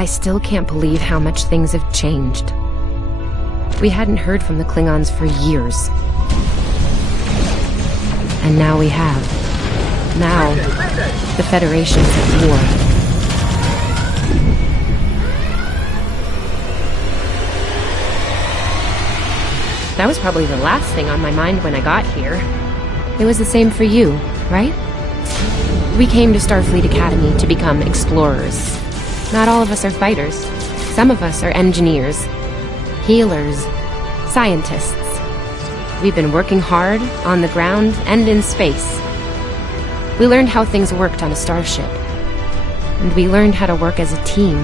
I still can't believe how much things have changed. We hadn't heard from the Klingons for years. And now we have. Now, the Federation's at war. That was probably the last thing on my mind when I got here. It was the same for you, right? We came to Starfleet Academy to become explorers. Not all of us are fighters. Some of us are engineers, healers, scientists. We've been working hard on the ground and in space. We learned how things worked on a starship. And we learned how to work as a team.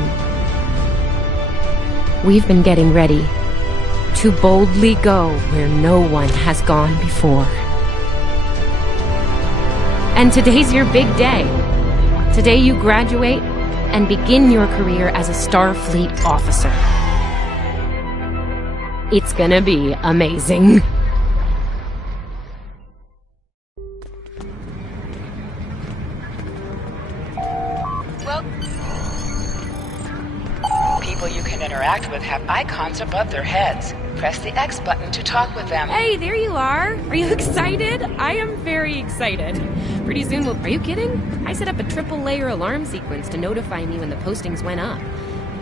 We've been getting ready to boldly go where no one has gone before. And today's your big day. Today you graduate and begin your career as a Starfleet officer. It's gonna be amazing. Well, people you can interact with have icons above their heads. Press the X button to talk with them. Hey, there you are. Are you excited? I am very excited. Pretty soon are you kidding? I set up a triple-layer alarm sequence to notify me when the postings went up.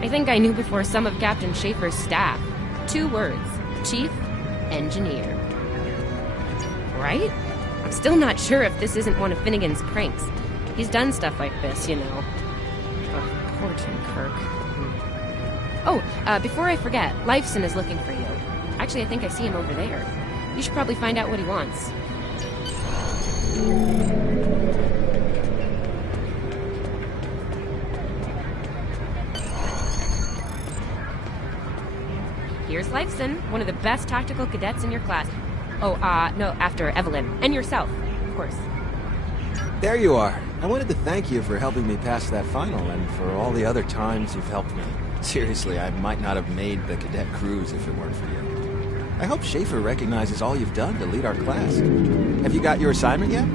I think I knew before some of Captain Schaefer's staff. 2 words. Chief Engineer. Right? I'm still not sure if this isn't one of Finnegan's pranks. He's done stuff like this, you know. Oh, poor Tim Kirk. Oh, before I forget, Lifeson is looking for you. Actually, I think I see him over there. You should probably find out what he wants. Here's Lifeson, one of the best tactical cadets in your class. Oh, no, after Evelyn. And yourself, of course. There you are. I wanted to thank you for helping me pass that final and for all the other times you've helped me. Seriously, I might not have made the cadet cruise if it weren't for you. I hope Schaefer recognizes all you've done to lead our class. Have you got your assignment yet?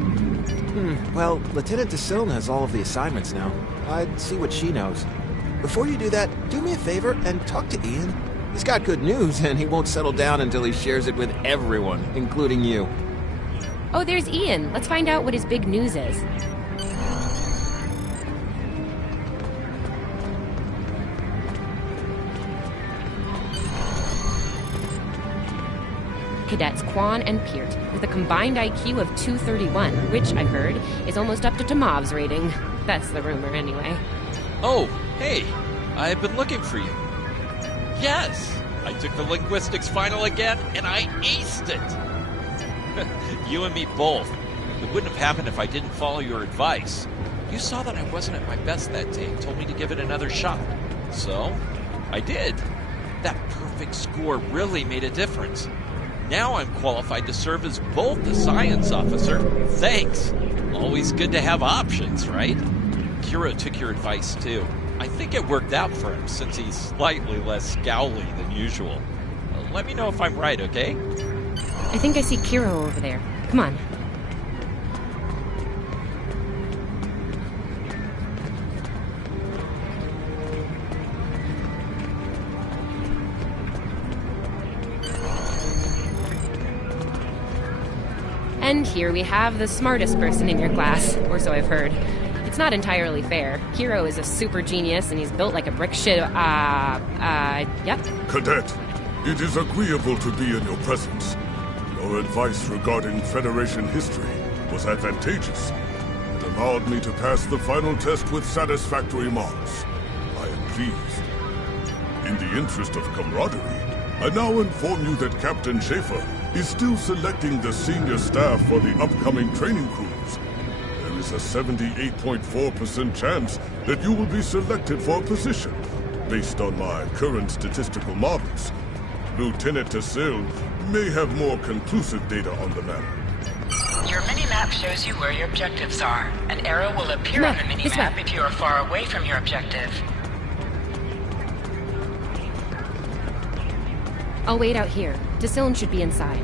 Well, Lieutenant DeSilne has all of the assignments now. I'd see what she knows. Before you do that, do me a favor and talk to Ian. He's got good news, and he won't settle down until he shares it with everyone, including you. Oh, there's Ian. Let's find out what his big news is. Cadets Quan and Peart, with a combined IQ of 231, which, I heard, is almost up to Tomov's rating. That's the rumor, anyway. Oh, hey, I've been looking for you. Yes, I took the linguistics final again, and I aced it. You and me both. It wouldn't have happened if I didn't follow your advice. You saw that I wasn't at my best that day and told me to give it another shot. So, I did. That perfect score really made a difference. Now I'm qualified to serve as both a science officer. Thanks. Always good to have options, right? Kiro took your advice too. I think it worked out for him since he's slightly less scowly than usual. Let me know if I'm right, okay? I think I see Kiro over there. Come on. And here we have the smartest person in your class, or so I've heard. It's not entirely fair. Kiro is a super genius, and he's built like a brick shit. Yep. Cadet, it is agreeable to be in your presence. Your advice regarding Federation history was advantageous. It allowed me to pass the final test with satisfactory marks. I am pleased. In the interest of camaraderie, I now inform you that Captain Schaefer is still selecting the senior staff for the upcoming training cruise. There is a 78.4% chance that you will be selected for a position, based on my current statistical models. Lieutenant DeSilne may have more conclusive data on the matter. Your mini-map shows you where your objectives are. An arrow will appear on the mini-map if you are far away from your objective. I'll wait out here. DeSilne should be inside.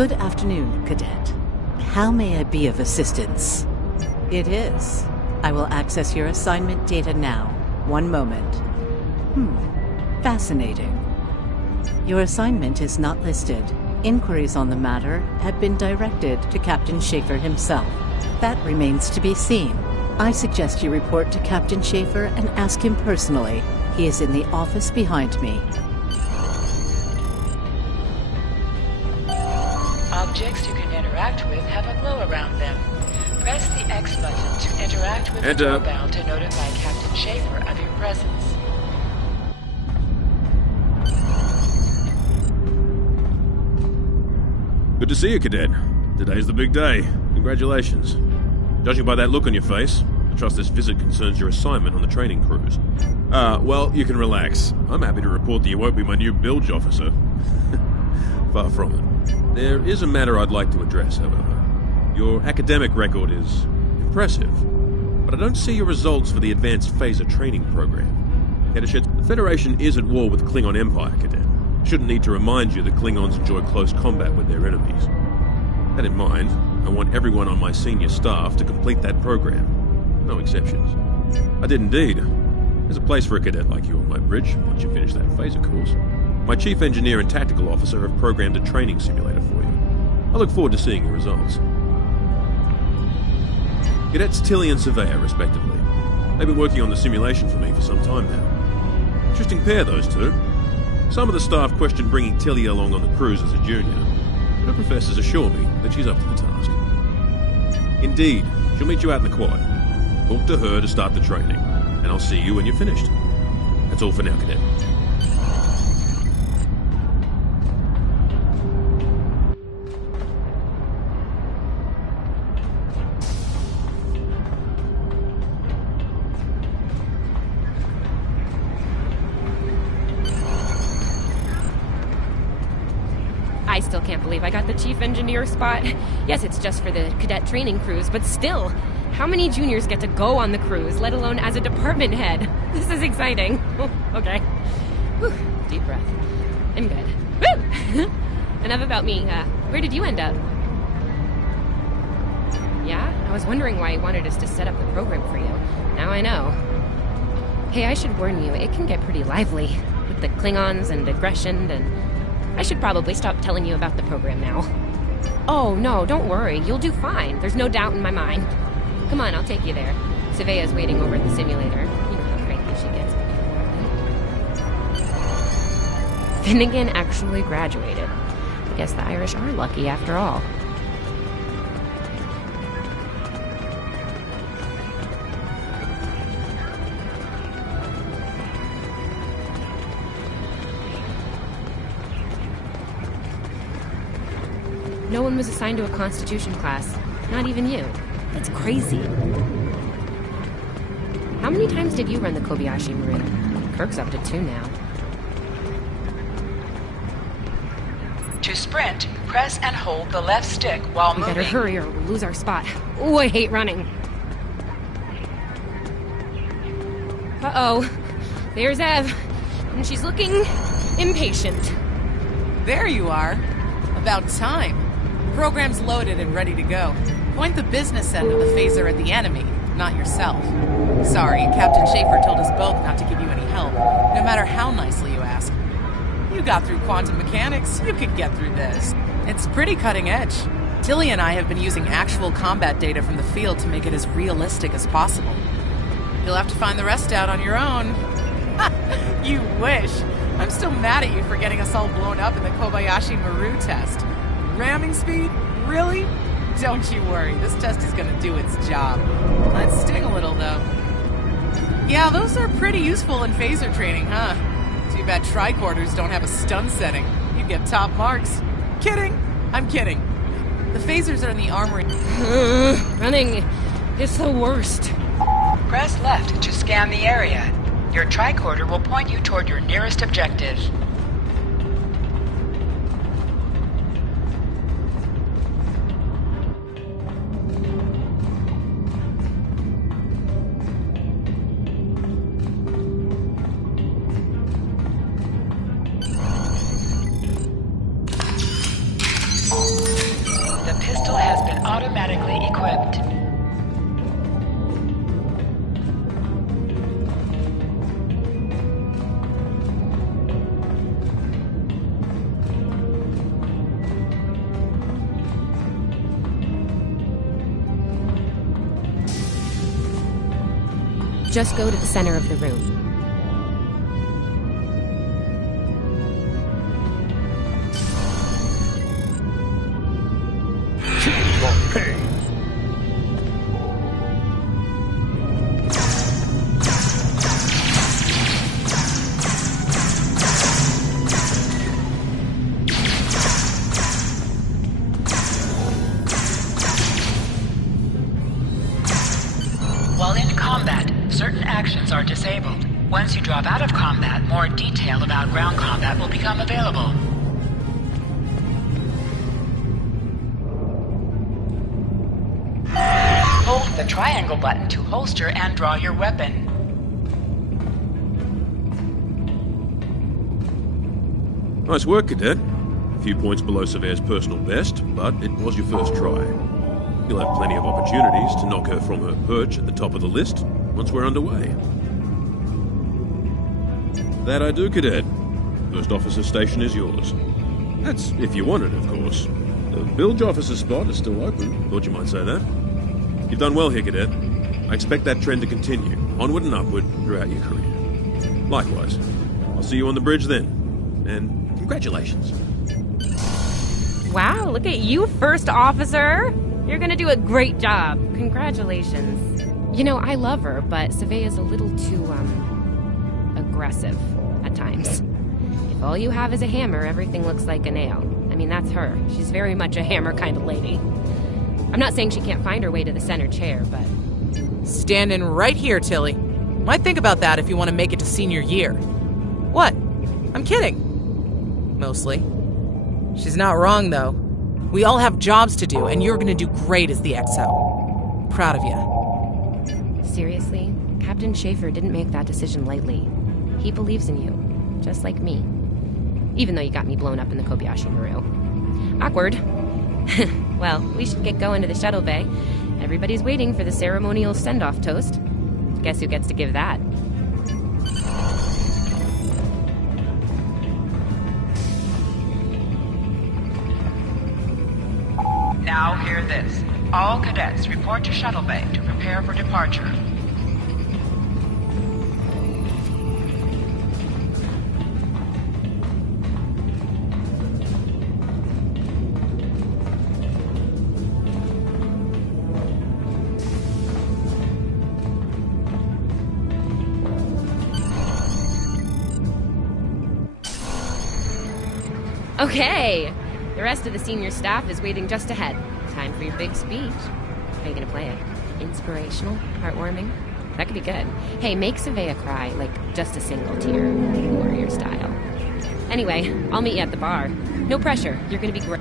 Good afternoon, Cadet. How may I be of assistance? It is. I will access your assignment data now. One moment. Fascinating. Your assignment is not listed. Inquiries on the matter have been directed to Captain Schaefer himself. That remains to be seen. I suggest you report to Captain Schaefer and ask him personally. He is in the office behind me. Objects you can interact with have a glow around them. Press the X button to interact with the doorbell to notify Captain Schaefer of your presence. Good to see you, Cadet. Today's the big day. Congratulations. Judging by that look on your face, I trust this visit concerns your assignment on the training cruise. Well, you can relax. I'm happy to report that you won't be my new bilge officer. Far from it. There is a matter I'd like to address, however. Your academic record is impressive, but I don't see your results for the Advanced Phaser Training Program. Kedashit, the Federation is at war with the Klingon Empire, Cadet. Shouldn't need to remind you that Klingons enjoy close combat with their enemies. That in mind, I want everyone on my senior staff to complete that program. No exceptions. I did indeed. There's a place for a cadet like you on my bridge once you finish that phaser course. My chief engineer and tactical officer have programmed a training simulator for you. I look forward to seeing your results. Cadets Tilly and Surveyor, respectively. They've been working on the simulation for me for some time now. Interesting pair, those two. Some of the staff question bringing Tilly along on the cruise as a junior, but her professors assure me that she's up to the task. Indeed, she'll meet you out in the quad. Talk to her to start the training, and I'll see you when you're finished. That's all for now, Cadet. I still can't believe I got the chief engineer spot. Yes, it's just for the cadet training cruise, but still, how many juniors get to go on the cruise, let alone as a department head? This is exciting. Okay. Whew, deep breath. I'm good. Woo! Enough about me. Where did you end up? Yeah? I was wondering why you wanted us to set up the program for you. Now I know. Hey, I should warn you, it can get pretty lively. With the Klingons and aggression and... I should probably stop telling you about the program now. Oh, no, don't worry. You'll do fine. There's no doubt in my mind. Come on, I'll take you there. Surveyor's waiting over at the simulator. You know how cranky she gets. Finnegan actually graduated. I guess the Irish are lucky after all. No one was assigned to a Constitution class. Not even you. That's crazy. How many times did you run the Kobayashi Maru? Kirk's up to 2 now. To sprint, press and hold the left stick while We moving. better hurry or we'll lose our spot. Oh, I hate running. Uh-oh. There's Ev. And she's looking impatient. There you are. About time. Program's loaded and ready to go. Point the business end of the phaser at the enemy, not yourself. Sorry, Captain Schaefer told us both not to give you any help, no matter how nicely you ask. You got through quantum mechanics, you could get through this. It's pretty cutting edge. Tilly and I have been using actual combat data from the field to make it as realistic as possible. You'll have to find the rest out on your own. You wish. I'm still mad at you for getting us all blown up in the Kobayashi Maru test. Ramming speed? Really? Don't you worry, this test is gonna do its job. Let's sting a little, though. Yeah, those are pretty useful in phaser training, huh? Too bad tricorders don't have a stun setting. You get top marks. Kidding! I'm kidding. The phasers are in the armory. Running is the worst. Press left to scan the area. Your tricorder will point you toward your nearest objective. automatically equipped. Just go to the center of the room. While in combat, certain actions are disabled. Once you drop out of combat, more detail about ground combat will become available. Hold the triangle button to holster and draw your weapon. Nice work, Cadet. A few points below Surveyor's personal best, but it was your first try. You'll have plenty of opportunities to knock her from her perch at the top of the list once we're underway. That I do, Cadet. First officer station is yours. That's if you want it, of course. The bilge officer spot is still open. Thought you might say that. You've done well here, Cadet. I expect that trend to continue, onward and upward, throughout your career. Likewise. I'll see you on the bridge then. And congratulations. Wow, look at you, First Officer! You're gonna do a great job. Congratulations. You know, I love her, but Savea's a little too, aggressive at times. If all you have is a hammer, everything looks like a nail. I mean, that's her. She's very much a hammer kind of lady. I'm not saying she can't find her way to the center chair, but... Standing right here, Tilly. Might think about that if you want to make it to senior year. What? I'm kidding. Mostly. She's not wrong, though. We all have jobs to do, and you're gonna do great as the XO. Proud of you. Seriously? Captain Schaefer didn't make that decision lightly. He believes in you, just like me. Even though you got me blown up in the Kobayashi Maru. Awkward. Well, we should get going to the shuttle bay. Everybody's waiting for the ceremonial send-off toast. Guess who gets to give that? Now hear this. All cadets report to shuttle bay to prepare for departure. Okay! The rest of the senior staff is waiting just ahead. Time for your big speech. How are you gonna play it? Inspirational? Heartwarming? That could be good. Hey, make Savea cry, like just a single tear, warrior style. Anyway, I'll meet you at the bar. No pressure, you're gonna be great.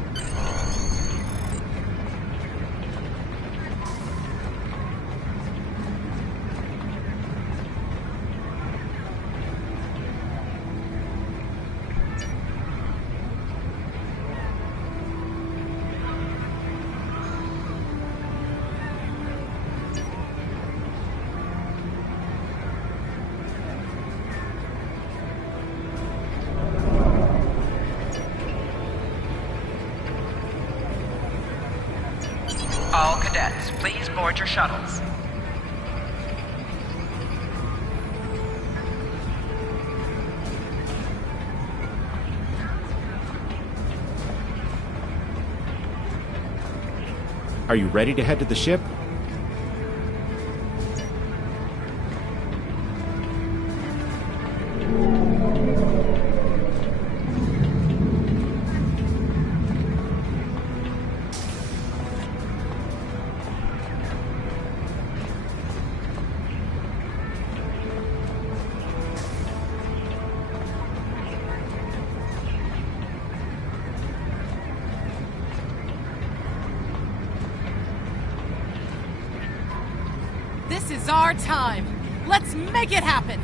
All cadets, please board your shuttles. Are you ready to head to the ship? This is our time. Let's make it happen.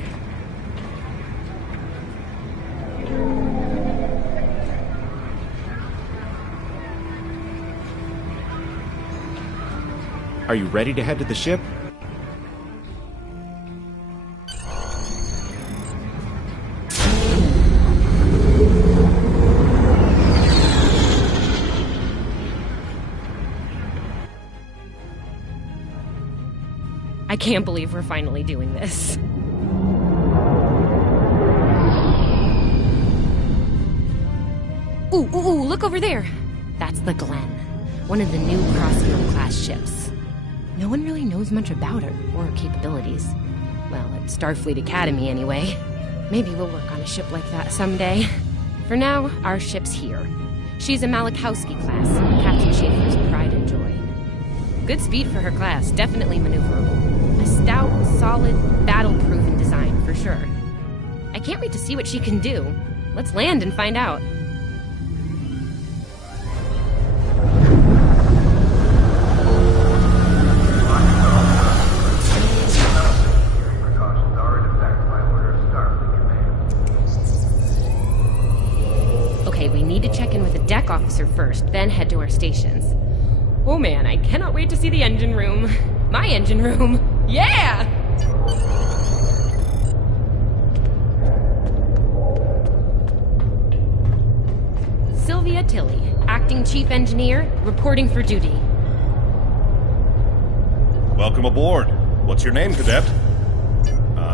Are you ready to head to the ship? I can't believe we're finally doing this. Ooh, look over there! That's the Glen, one of the new Crossfield-class ships. No one really knows much about her or her capabilities. Well, at Starfleet Academy, anyway. Maybe we'll work on a ship like that someday. For now, our ship's here. She's a Malachowski class, Captain Schaefer's pride and joy. Good speed for her class, definitely maneuverable. A stout, solid, battle-proven design, for sure. I can't wait to see what she can do. Let's land and find out. Okay, we need to check in with the deck officer first, then head to our stations. Oh man, I cannot wait to see the engine room. My engine room. Yeah! Sylvia Tilley, Acting Chief Engineer, reporting for duty. Welcome aboard. What's your name, Cadet?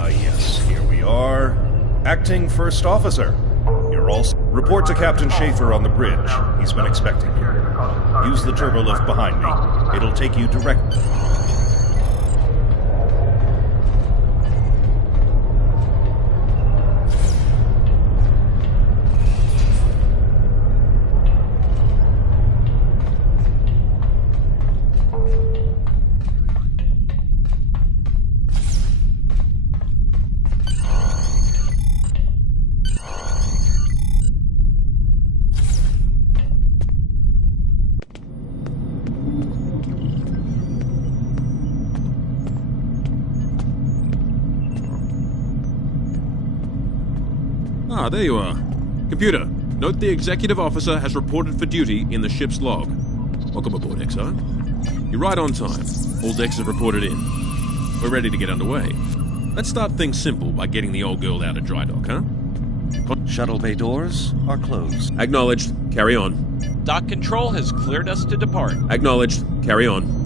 Yes, here we are. Acting First Officer. You're all... Report to Captain Schaefer on the bridge. He's been expecting you. Use the turbolift behind me. It'll take you direct... Ah, there you are. Computer, note the executive officer has reported for duty in the ship's log. Welcome aboard, XO. You're right on time. All decks have reported in. We're ready to get underway. Let's start things simple by getting the old girl out of dry dock, huh? Shuttle bay doors are closed. Acknowledged. Carry on. Dock control has cleared us to depart. Acknowledged. Carry on.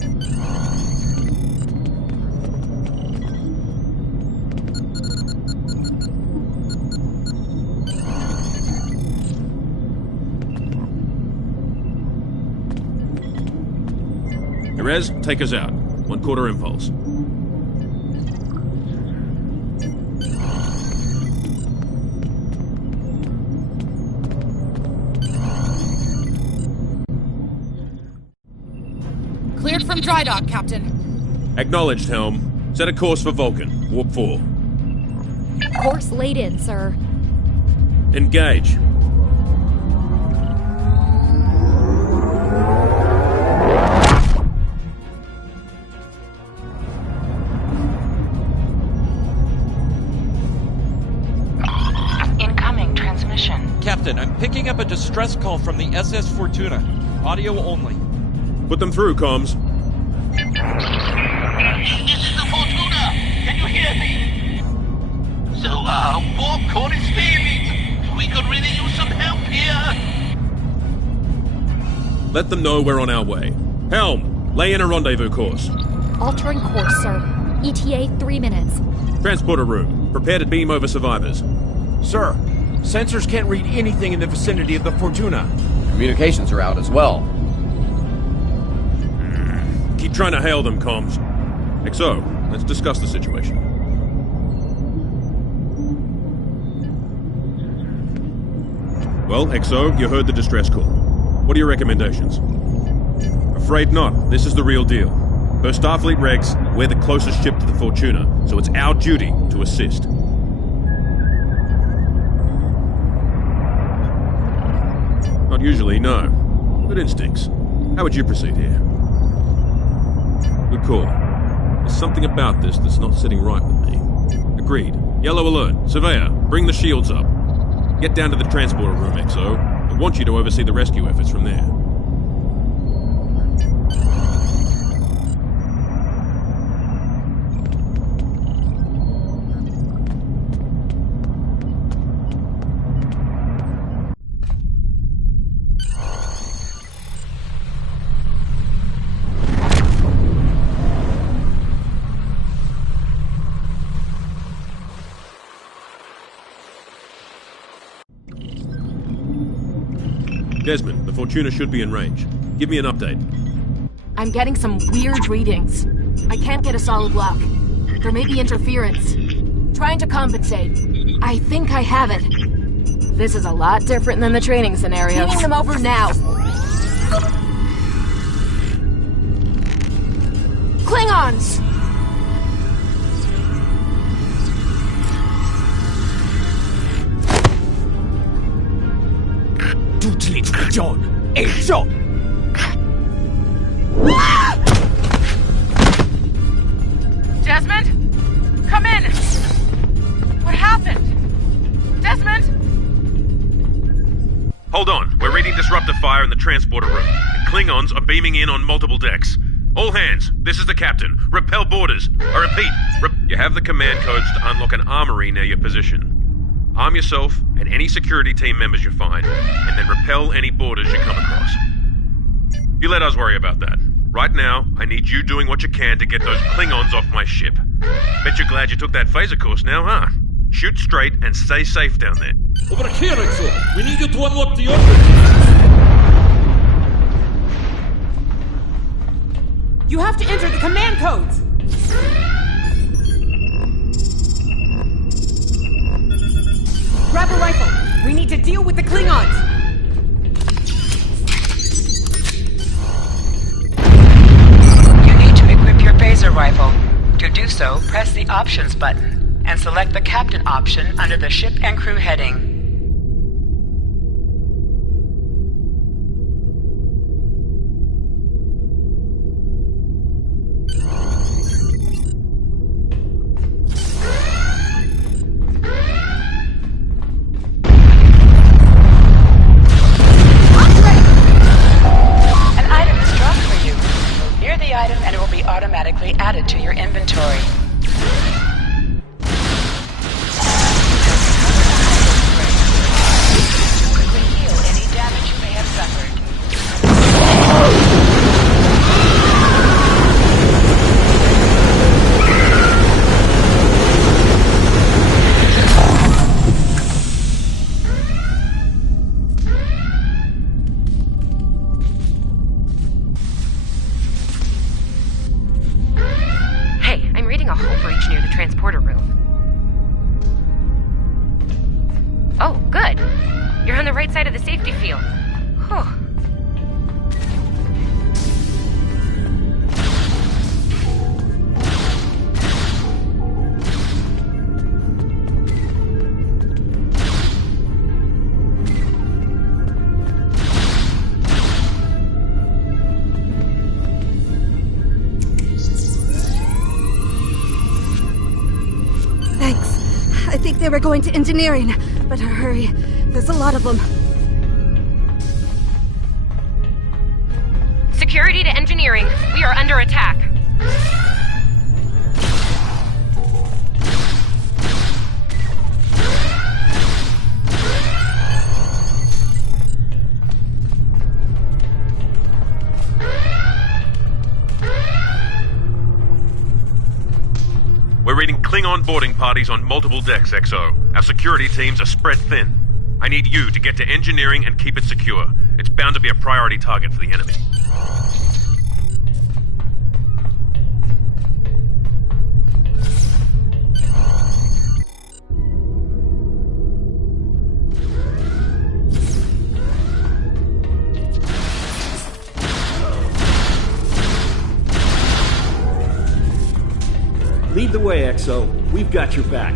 Perez, take us out. 1/4 impulse. Cleared from dry dock, Captain. Acknowledged, Helm. Set a course for Vulcan. Warp 4. Course laid in, sir. Engage. Incoming transmission. Captain, I'm picking up a distress call from the SS Fortuna. Audio only. Put them through, comms. This is the Fortuna! Can you hear me? So, warp core is failing. We could really use some help here. Let them know we're on our way. Helm, lay in a rendezvous course. Altering course, sir. ETA 3 minutes. Transporter room. Prepare to beam over survivors. Sir, sensors can't read anything in the vicinity of the Fortuna. Communications are out as well. Keep trying to hail them, comms. XO, let's discuss the situation. Well, XO, you heard the distress call. What are your recommendations? Afraid not. This is the real deal. Per Starfleet regs, we're the closest ship to the Fortuna, so it's our duty to assist. Not usually, no. Good instincts. How would you proceed here? Good call. There's something about this that's not sitting right with me. Agreed. Yellow alert. Surveyor, bring the shields up. Get down to the transporter room, XO. I want you to oversee the rescue efforts from there. Desmond, the Fortuna should be in range. Give me an update. I'm getting some weird readings. I can't get a solid lock. There may be interference. Trying to compensate. I think I have it. This is a lot different than the training scenario. Pinging them over now. Klingons! Desmond? Come in! What happened? Desmond? Hold on. We're reading disruptor fire in the transporter room. And Klingons are beaming in on multiple decks. All hands, this is the captain. Repel boarders. I repeat, you have the command codes to unlock an armory near your position. Arm yourself and any security team members you find, and then repel any boarders you come across. You let us worry about that. Right now, I need you doing what you can to get those Klingons off my ship. Bet you're glad you took that phaser course now, huh? Shoot straight and stay safe down there. Over here, Exo! We need you to unlock the opening! You have to enter the command codes! Grab a rifle! We need to deal with the Klingons! You need to equip your phaser rifle. To do so, press the Options button and select the Captain option under the Ship and Crew heading. Automatically added to your inventory. To quickly heal any damage you may have suffered. Transporter room. Oh, good. You're on the right side of the safety field. Whew. I think they were going to engineering. Better hurry. There's a lot of them. Security to engineering. We are under attack. We're reading Klingon boarding parties on multiple decks, XO. Our security teams are spread thin. I need you to get to engineering and keep it secure. It's bound to be a priority target for the enemy. Lead the way, XO. We've got your back.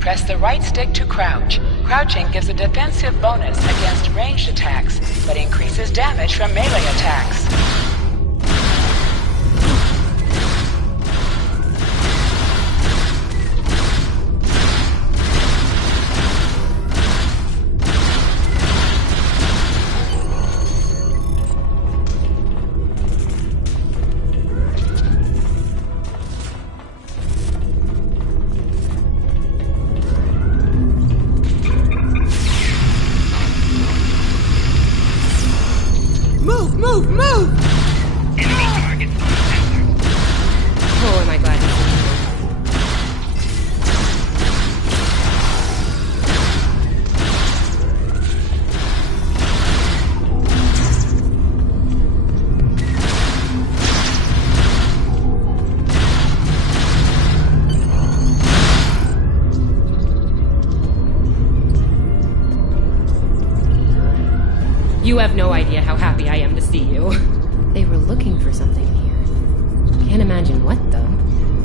Press the right stick to crouch. Crouching gives a defensive bonus against ranged attacks, but increases damage from melee attacks. Move! You have no idea how happy I am to see you. They were looking for something here. Can't imagine what, though.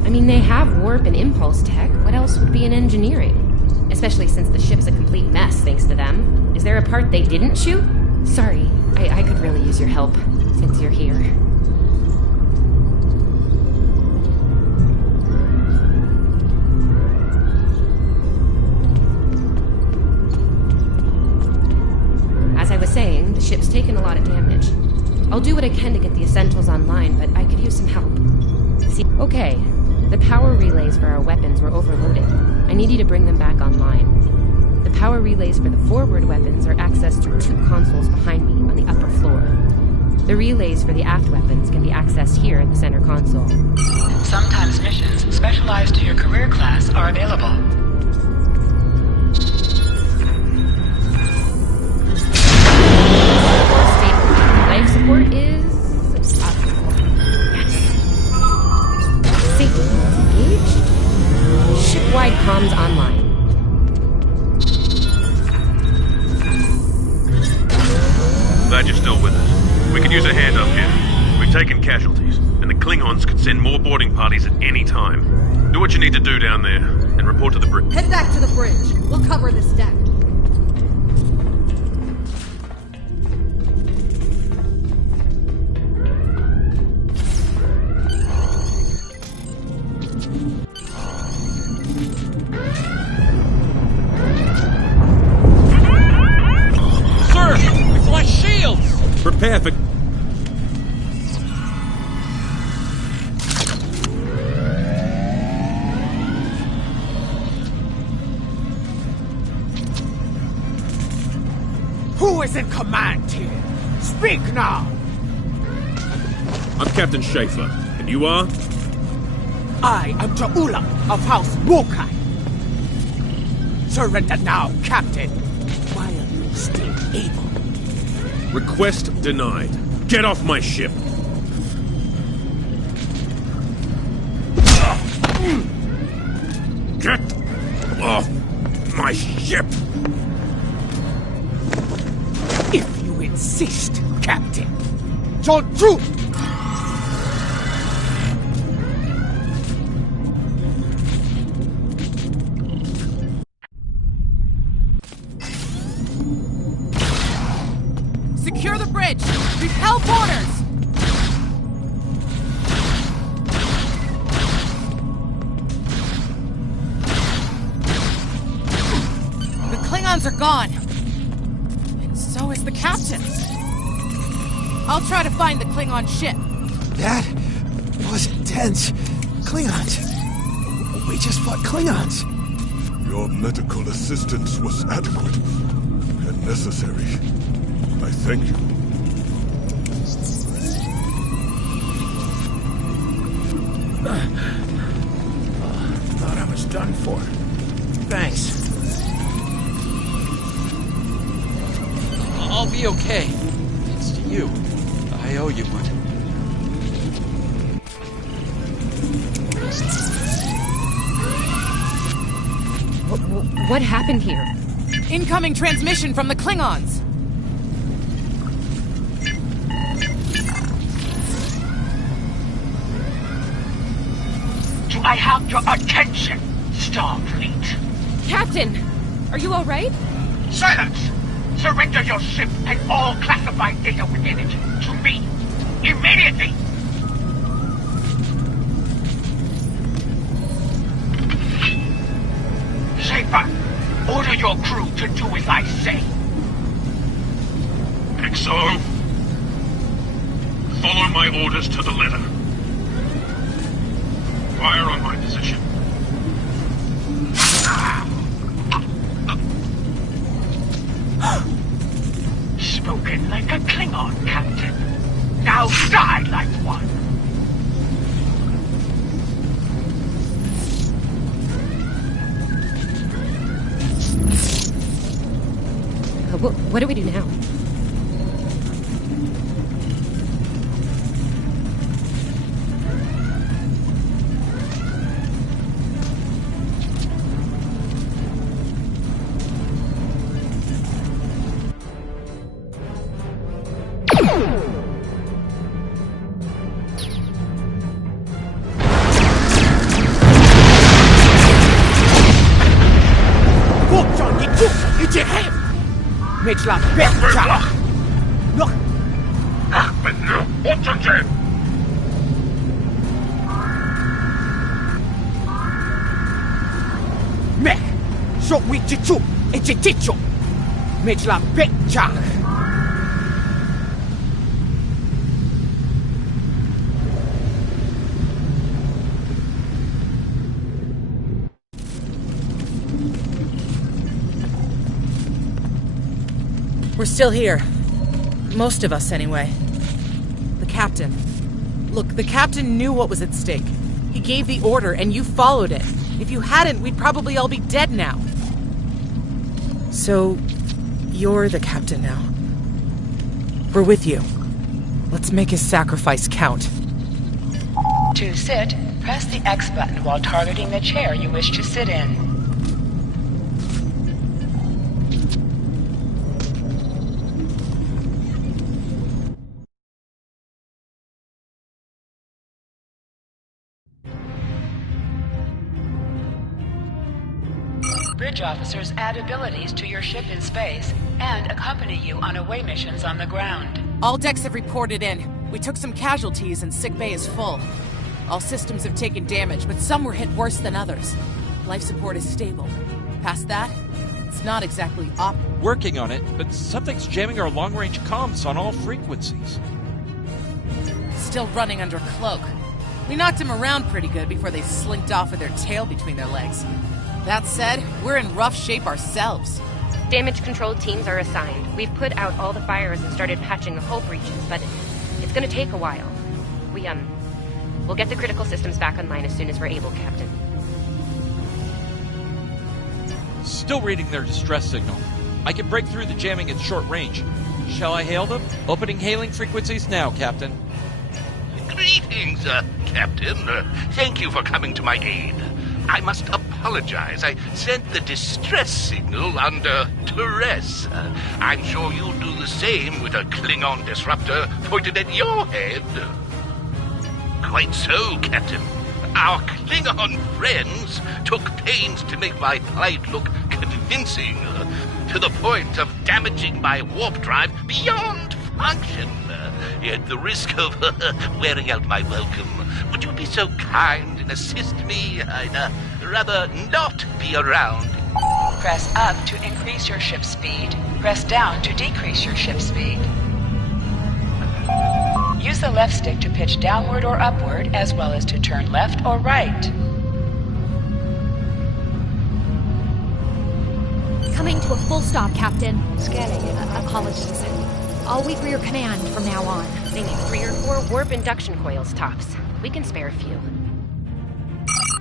I mean, they have warp and impulse tech. What else would be in engineering? Especially since the ship's a complete mess, thanks to them. Is there a part they didn't shoot? Sorry, I could really use your help, since you're here. As I was saying, the ship's taken a lot of damage. I'll do what I can to get the essentials online, but I could use some help. See, okay, the power relays for our weapons were overloaded. I need you to bring them back online. The power relays for the forward weapons are accessed through 2 consoles behind me on the upper floor. The relays for the aft weapons can be accessed here at the center console. Sometimes missions specialized to your career class are available. Life support is... Yes. Safety engaged. Ship-wide comms online. Glad you're still with us. We could use a hand up here. We've taken casualties, and the Klingons could send more boarding parties at any time. Do what you need to do down there, and report to the bridge. Head back to the bridge. We'll cover this deck. Prepare for... Who is in command here? Speak now! I'm Captain Schaefer, and you are? I am Ta'ula of House Mokai. Surrender now, Captain, while you still able. Request denied. Get off my ship! Get off my ship! If you insist, Captain. John Drew! Secure the bridge! Repel boarders! The Klingons are gone. And so is the captain. I'll try to find the Klingon ship. That was intense. Klingons. We just fought Klingons. Your medical assistance was adequate and necessary. I thank you. Thought I was done for. Thanks. I'll be okay. Thanks to you. I owe you one. What happened here? Incoming transmission from the Klingons! Do I have your attention, Starfleet? Captain! Are you alright? Silence! Surrender your ship and all classified data within it to me. Immediately! Schaefer, order your crew to do as I say. XO, follow my orders to the letter. Fire on my position. Spoken like a Klingon, Captain. Now die like one. What do we do now? Mitch la beccia! Look! Mech! So we chichu! E chichicho! Mitch la beccia! We're still here. Most of us, anyway. The captain. Look, the captain knew what was at stake. He gave the order, and you followed it. If you hadn't, we'd probably all be dead now. So, you're the captain now. We're with you. Let's make his sacrifice count. To sit, press the X button while targeting the chair you wish to sit in. Bridge officers add abilities to your ship in space and accompany you on away missions on the ground. All decks have reported in. We took some casualties and sick bay is full. All systems have taken damage, but some were hit worse than others. Life support is stable. Past that, it's not exactly Working on it, but something's jamming our long-range comms on all frequencies. Still running under cloak. We knocked him around pretty good before they slinked off with their tail between their legs. That said, we're in rough shape ourselves. Damage control teams are assigned. We've put out all the fires and started patching the hull breaches, but it's gonna take a while. We'll get the critical systems back online as soon as we're able, Captain. Still reading their distress signal. I can break through the jamming at short range. Shall I hail them? Opening hailing frequencies now, Captain. Greetings, Captain. Thank you for coming to my aid. I must apologize. I sent the distress signal under duress. I'm sure you'll do the same with a Klingon disruptor pointed at your head. Quite so, Captain. Our Klingon friends took pains to make my plight look convincing, to the point of damaging my warp drive beyond function. At the risk of wearing out my welcome, would you be so kind and assist me? I'd rather not be around. Press up to increase your ship speed. Press down to decrease your ship speed. Use the left stick to pitch downward or upward, as well as to turn left or right. Coming to a full stop, Captain. Scanning it. Apologies. I'll wait for your command from now on. They need 3 or 4 warp induction coils, tops. We can spare a few.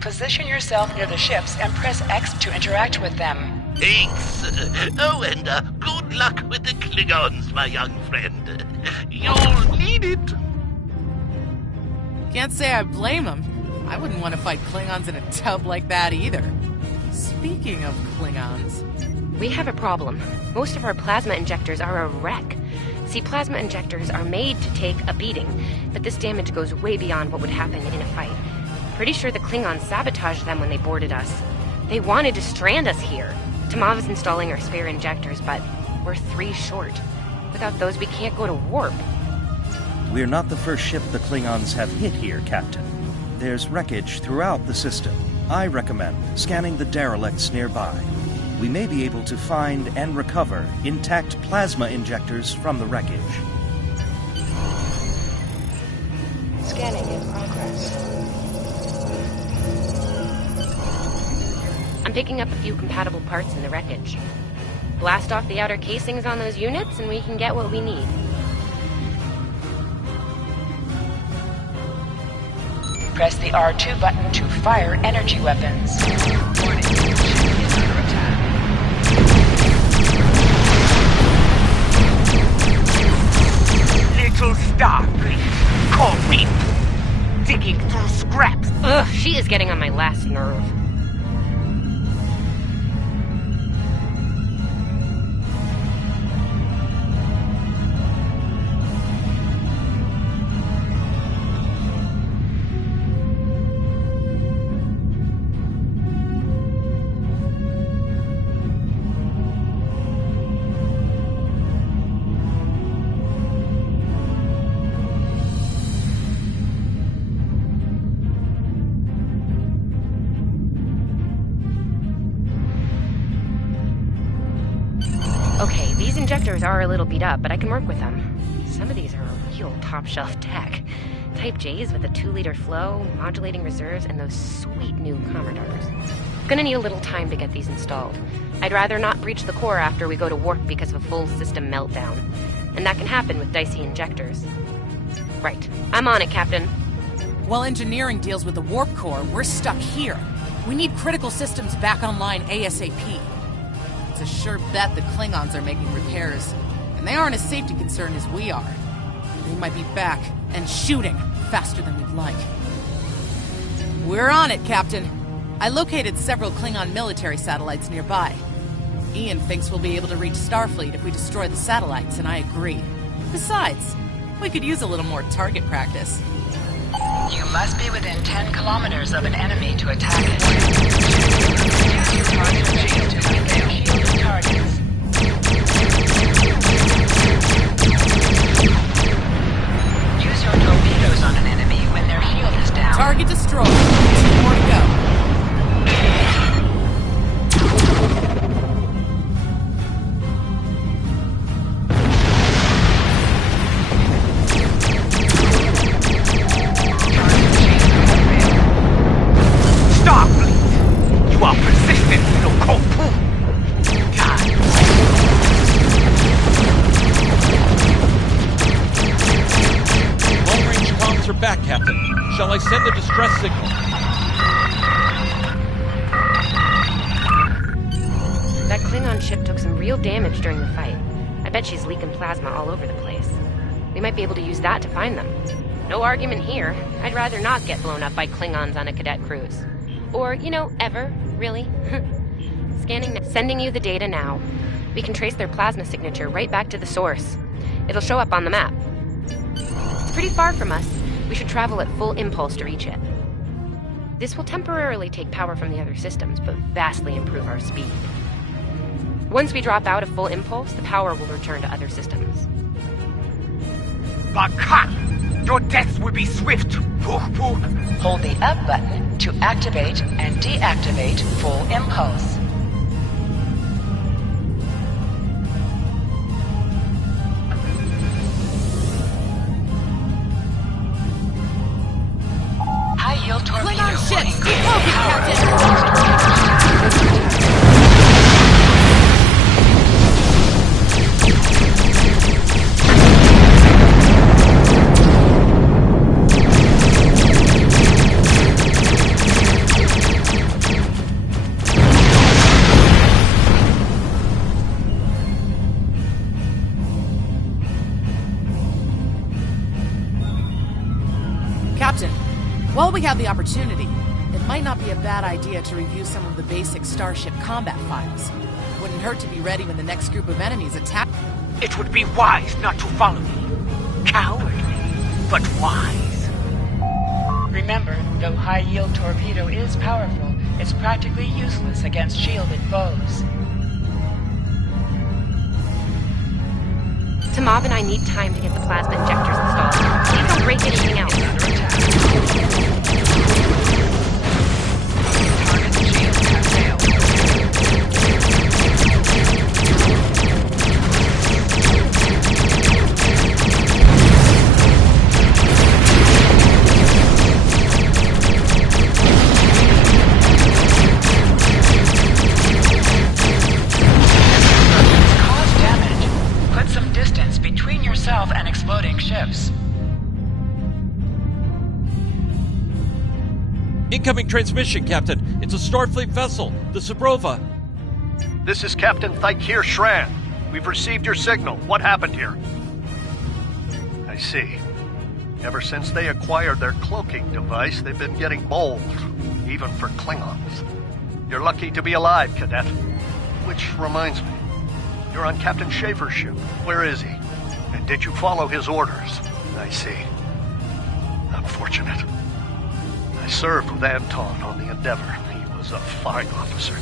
Position yourself near the ships and press X to interact with them. Thanks. Oh, and good luck with the Klingons, my young friend. You'll need it. Can't say I blame him. I wouldn't want to fight Klingons in a tub like that either. Speaking of Klingons... We have a problem. Most of our plasma injectors are a wreck. See, plasma injectors are made to take a beating, but this damage goes way beyond what would happen in a fight. Pretty sure the Klingons sabotaged them when they boarded us. They wanted to strand us here. Tamav is installing our spare injectors, but we're 3 short. Without those, we can't go to warp. We're not the first ship the Klingons have hit here, Captain. There's wreckage throughout the system. I recommend scanning the derelicts nearby. We may be able to find and recover intact plasma injectors from the wreckage. Scanning in progress. I'm picking up a few compatible parts in the wreckage. Blast off the outer casings on those units and we can get what we need. Press the R2 button to fire energy weapons. Warning, ship is under attack. Little star, please. Call me. Digging through scraps. Ugh, she is getting on my last nerve. Okay, these injectors are a little beat up, but I can work with them. Some of these are real top-shelf tech. Type J's with a 2-liter flow, modulating reserves, and those sweet new Commodores. Gonna need a little time to get these installed. I'd rather not breach the core after we go to warp because of a full system meltdown. And that can happen with dicey injectors. Right. I'm on it, Captain. While engineering deals with the warp core, we're stuck here. We need critical systems back online ASAP. It's a sure bet the Klingons are making repairs, and they aren't as safety concerned as we are. They might be back and shooting faster than we'd like. We're on it, Captain. I located several Klingon military satellites nearby. Ian thinks we'll be able to reach Starfleet if we destroy the satellites, and I agree. Besides, we could use a little more target practice. You must be within 10 kilometers of an enemy to attack it. Use your target shield to make them shielded targets. Use your torpedoes on an enemy when their shield is down. Target destroyed. 2 more to go. Back, Captain. Shall I send the distress signal? That Klingon ship took some real damage during the fight. I bet she's leaking plasma all over the place. We might be able to use that to find them. No argument here. I'd rather not get blown up by Klingons on a cadet cruise. Or, ever, really. Scanning, sending you the data now. We can trace their plasma signature right back to the source. It'll show up on the map. It's pretty far from us. We should travel at full impulse to reach it. This will temporarily take power from the other systems, but vastly improve our speed. Once we drop out of full impulse, the power will return to other systems. Baka! Your death will be swift! Hold the up button to activate and deactivate full impulse. High-yield torpedo. Klingon ships! Defocus, Captain! Captain, while we have the opportunity, it might not be a bad idea to review some of the basic Starship combat files. Wouldn't hurt to be ready when the next group of enemies attack. It would be wise not to follow me. Cowardly, but wise. Remember, though high-yield torpedo is powerful, it's practically useless against shielded foes. Tamav and I need time to get the plasma injectors installed. Please don't break anything else. Target shield has failed. Cause damage. Put some distance between yourself and exploding ships. Incoming transmission, Captain. It's a Starfleet vessel, the Sabrova. This is Captain Thykir Shran. We've received your signal. What happened here? I see. Ever since they acquired their cloaking device, they've been getting bold, even for Klingons. You're lucky to be alive, Cadet. Which reminds me, you're on Captain Schaefer's ship. Where is he? And did you follow his orders? I see. Unfortunate. I served with Anton on the Endeavor. He was a fine officer.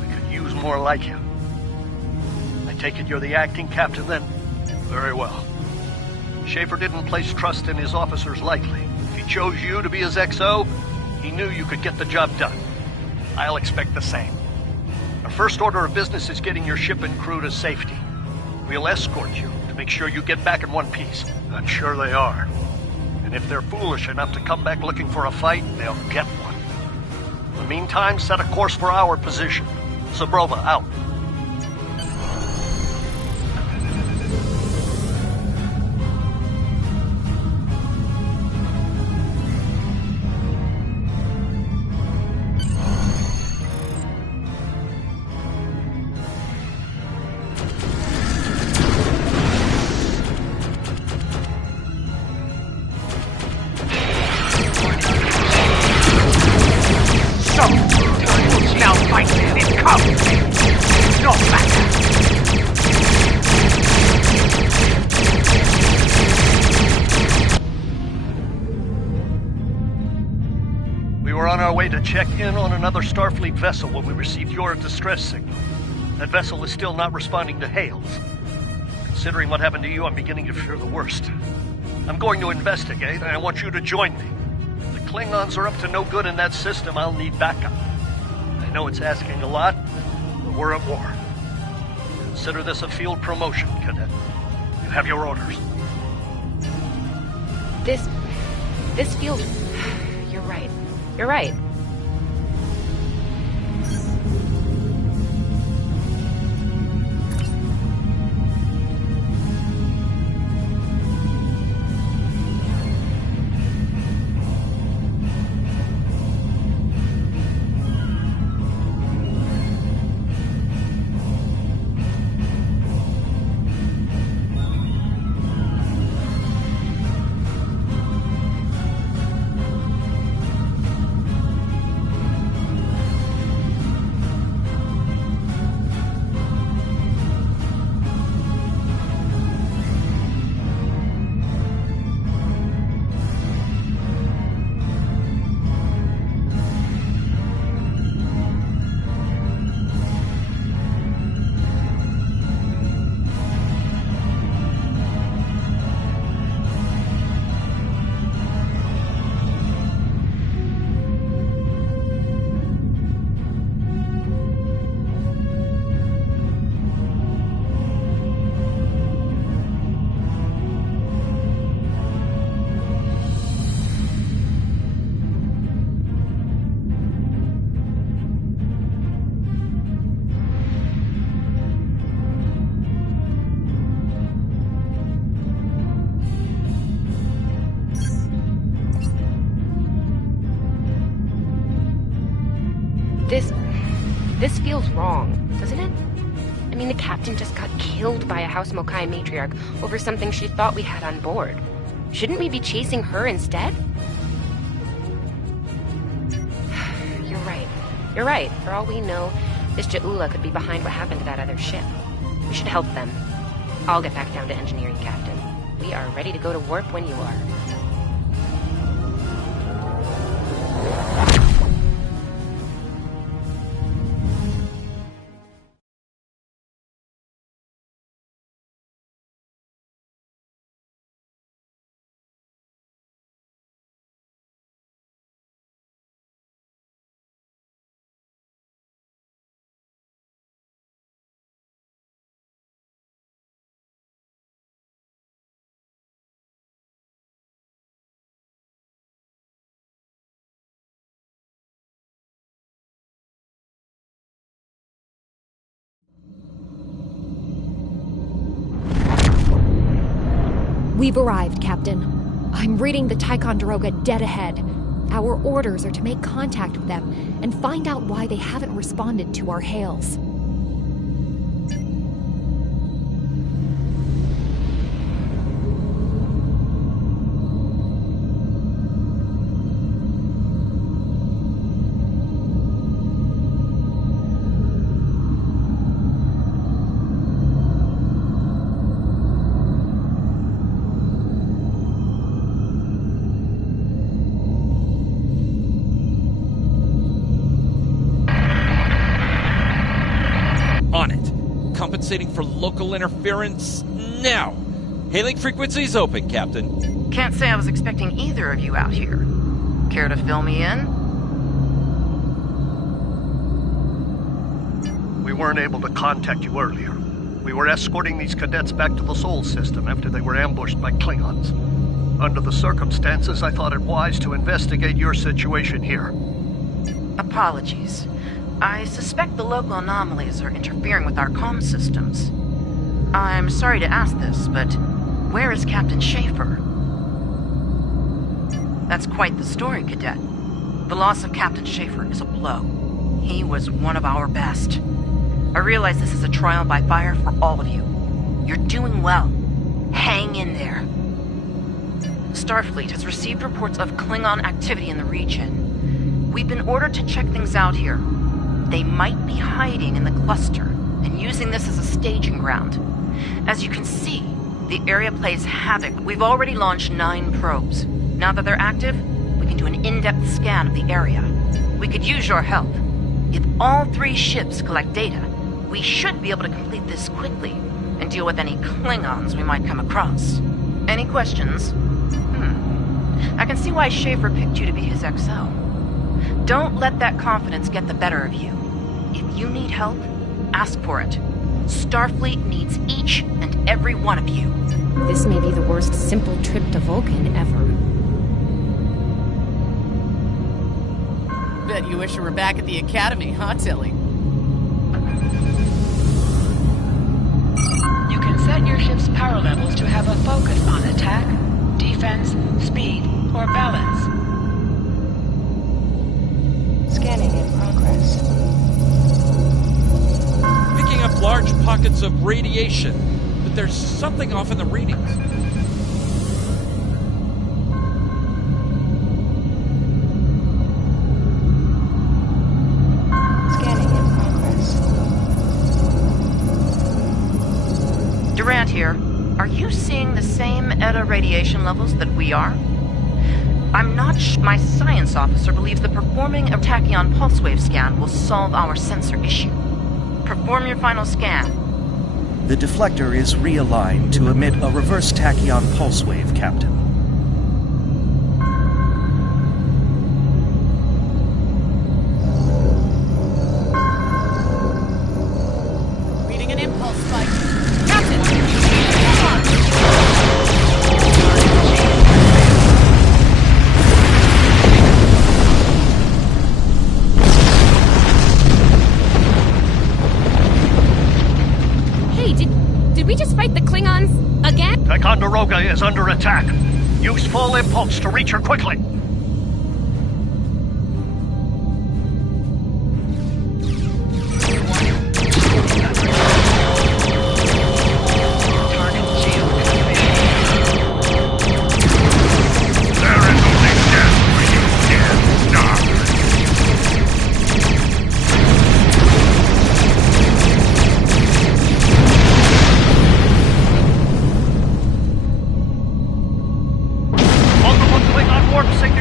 We could use more like him. I take it you're the acting captain then? Very well. Schaefer didn't place trust in his officers lightly. If he chose you to be his XO, he knew you could get the job done. I'll expect the same. first order of business is getting your ship and crew to safety. We'll escort you to make sure you get back in one piece. I'm sure they are. And if they're foolish enough to come back looking for a fight, they'll get one. In the meantime, set a course for our position. Zabrova, out. Check in on another Starfleet vessel when we received your distress signal. That vessel is still not responding to hails. Considering what happened to you, I'm beginning to fear the worst. I'm going to investigate, and I want you to join me. If the Klingons are up to no good in that system, I'll need backup. I know it's asking a lot, but we're at war. Consider this a field promotion, Cadet. You have your orders. This feels... You're right. You're right. This feels wrong, doesn't it? I mean, the captain just got killed by a House Mokai matriarch over something she thought we had on board. Shouldn't we be chasing her instead? You're right. You're right. For all we know, this Ja'ula could be behind what happened to that other ship. We should help them. I'll get back down to engineering, Captain. We are ready to go to warp when you are. We've arrived, Captain. I'm reading the Ticonderoga dead ahead. Our orders are to make contact with them and find out why they haven't responded to our hails. Compensating for local interference now. Hailing frequencies open, Captain. Can't say I was expecting either of you out here. Care to fill me in? We weren't able to contact you earlier. We were escorting these cadets back to the Sol system after they were ambushed by Klingons. Under the circumstances, I thought it wise to investigate your situation here. Apologies. I suspect the local anomalies are interfering with our comm systems. I'm sorry to ask this, but where is Captain Schaefer? That's quite the story, Cadet. The loss of Captain Schaefer is a blow. He was one of our best. I realize this is a trial by fire for all of you. You're doing well. Hang in there. Starfleet has received reports of Klingon activity in the region. We've been ordered to check things out here. They might be hiding in the cluster and using this as a staging ground. As you can see, the area plays havoc. We've already launched 9 probes. Now that they're active, we can do an in-depth scan of the area. We could use your help. If all 3 ships collect data, we should be able to complete this quickly and deal with any Klingons we might come across. Any questions? I can see why Schaefer picked you to be his XO. Don't let that confidence get the better of you. If you need help, ask for it. Starfleet needs each and every one of you. This may be the worst simple trip to Vulcan ever. Bet you wish you were back at the Academy, huh, Tilly? You can set your ship's power levels to have a focus on attack, defense, speed, or balance. Scanning in progress. Picking up large pockets of radiation, but there's something off in the readings. Scanning in progress. Durant here. Are you seeing the same ETA radiation levels that we are? I'm not My science officer believes that performing a tachyon pulse wave scan will solve our sensor issue. Perform your final scan. The deflector is realigned to emit a reverse tachyon pulse wave, Captain. Reading an impulse spike. Captain! Hold on! Did we just fight the Klingons again? Ticonderoga is under attack. Use full impulse to reach her quickly. Warp signal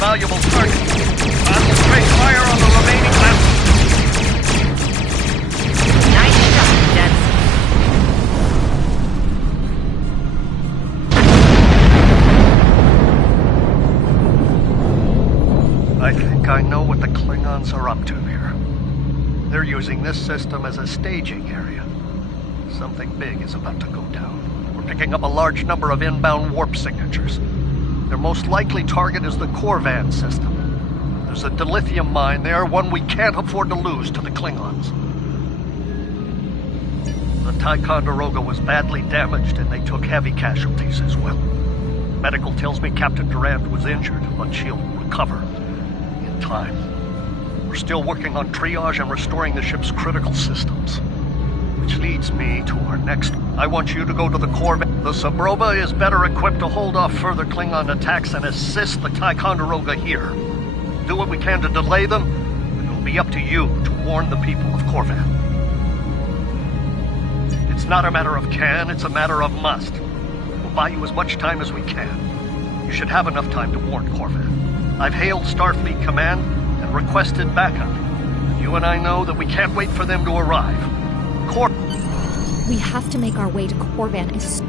valuable target. Concentrate fire on the remaining left. Nice shot, Cadet. I think I know what the Klingons are up to here. They're using this system as a staging area. Something big is about to go down. We're picking up a large number of inbound warp signatures. Their most likely target is the Corvan system. There's a dilithium mine there, one we can't afford to lose to the Klingons. The Ticonderoga was badly damaged and they took heavy casualties as well. Medical tells me Captain Durand was injured, but she'll recover in time. We're still working on triage and restoring the ship's critical systems. Which leads me to our next. I want you to go to the Corvan. The Sabrova is better equipped to hold off further Klingon attacks and assist the Ticonderoga here. Do what we can to delay them, and it'll be up to you to warn the people of Corvan. It's not a matter of can, it's a matter of must. We'll buy you as much time as we can. You should have enough time to warn Corvan. I've hailed Starfleet Command and requested backup. You and I know that we can't wait for them to arrive. We have to make our way to Corvan as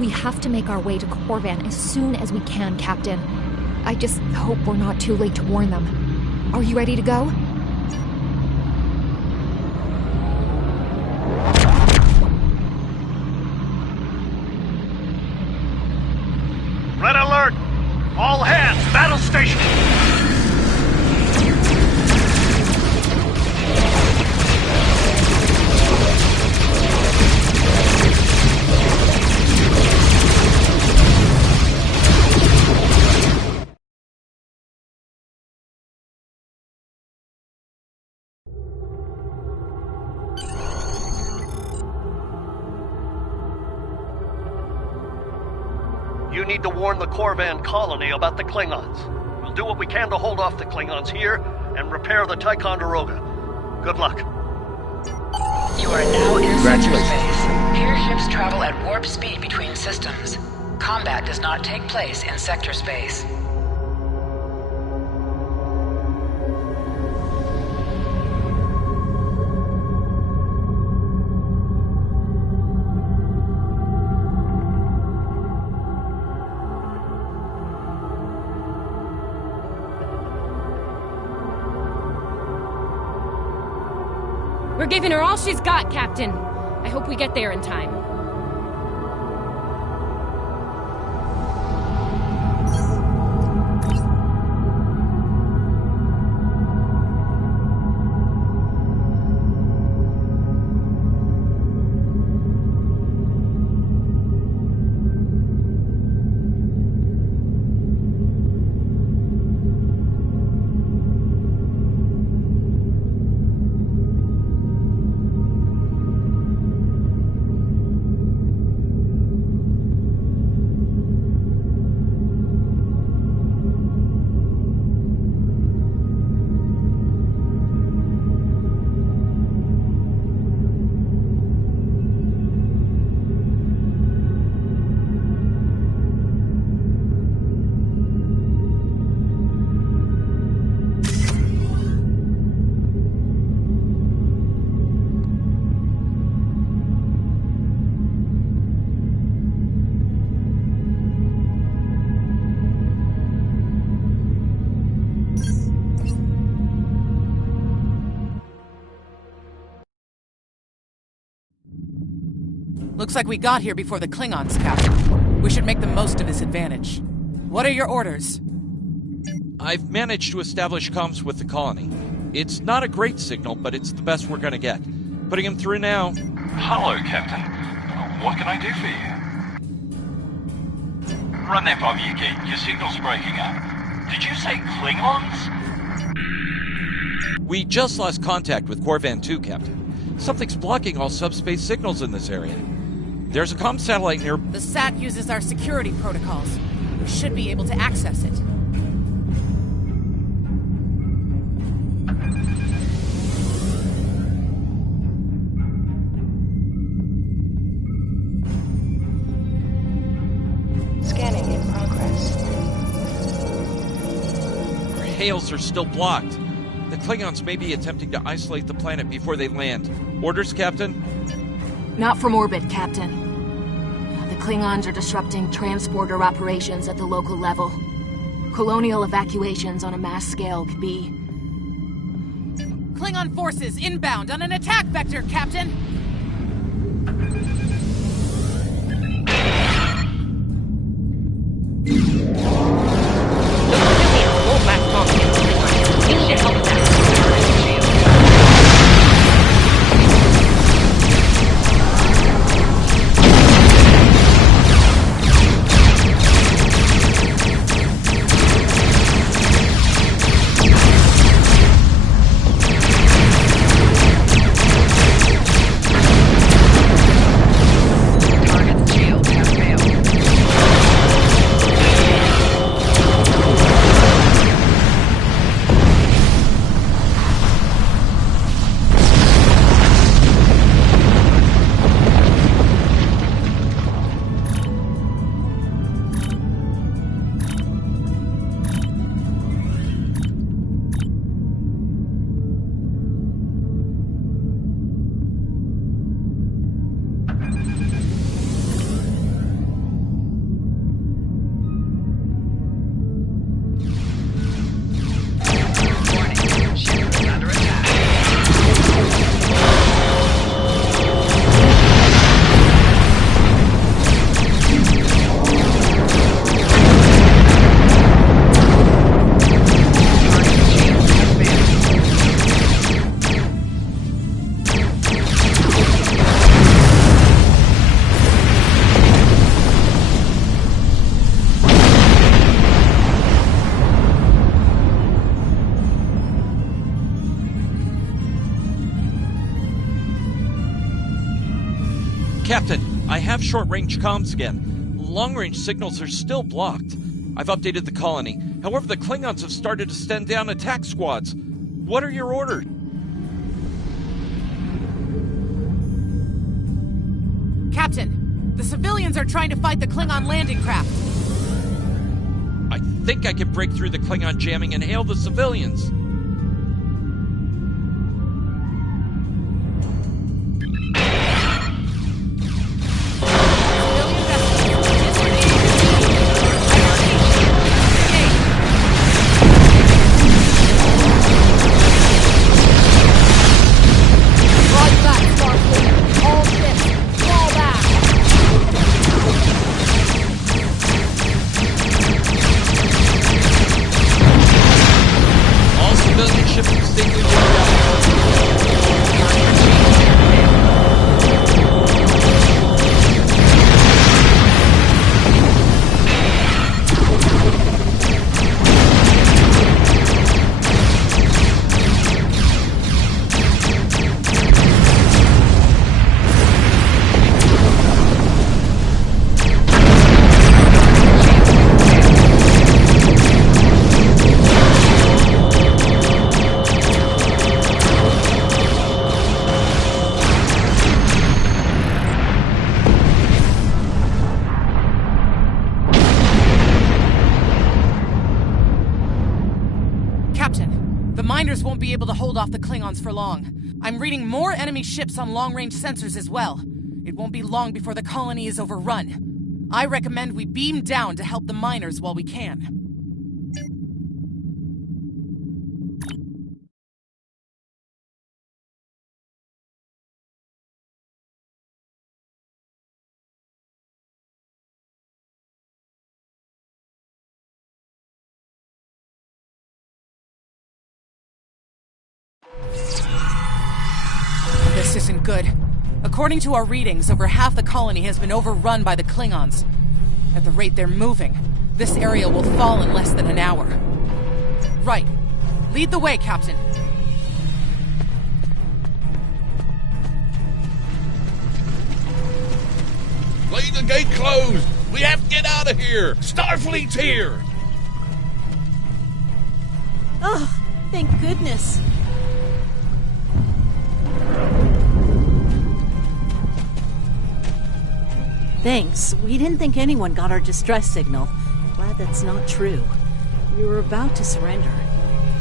We have to make our way to Corvan as soon as we can, Captain. I just hope we're not too late to warn them. Are you ready to go? Red alert! All hands, battle station! You need to warn the Corvan colony about the Klingons. We'll do what we can to hold off the Klingons here and repair the Ticonderoga. Good luck. You are now in sector space. Here ships travel at warp speed between systems. Combat does not take place in sector space. We're giving her all she's got, Captain. I hope we get there in time. Looks like we got here before the Klingons, Captain. We should make the most of this advantage. What are your orders? I've managed to establish comms with the colony. It's not a great signal, but it's the best we're gonna get. Putting him through now. Hello, Captain. What can I do for you? Run that by me again. Your signal's breaking up. Did you say Klingons? We just lost contact with Corvan 2, Captain. Something's blocking all subspace signals in this area. There's a comm satellite near... The SAT uses our security protocols. We should be able to access it. hails are still blocked. The Klingons may be attempting to isolate the planet before they land. Orders, Captain? Not from orbit, Captain. The Klingons are disrupting transporter operations at the local level. Colonial evacuations on a mass scale could be... Klingon forces inbound on an attack vector, Captain! We need your help with that. Captain, I have short-range comms again. Long-range signals are still blocked. I've updated the colony. However, the Klingons have started to send down attack squads. What are your orders? Captain, the civilians are trying to fight the Klingon landing craft. I think I can break through the Klingon jamming and hail the civilians. Won't be able to hold off the Klingons for long. I'm reading more enemy ships on long-range sensors as well. It won't be long before the colony is overrun. I recommend we beam down to help the miners while we can. This isn't good. According to our readings, over half the colony has been overrun by the Klingons. At the rate they're moving, this area will fall in less than an hour. Right. Lead the way, Captain. Leave the gate closed! We have to get out of here! Starfleet's here! Oh, thank goodness. Thanks. We didn't think anyone got our distress signal. Glad that's not true. We were about to surrender.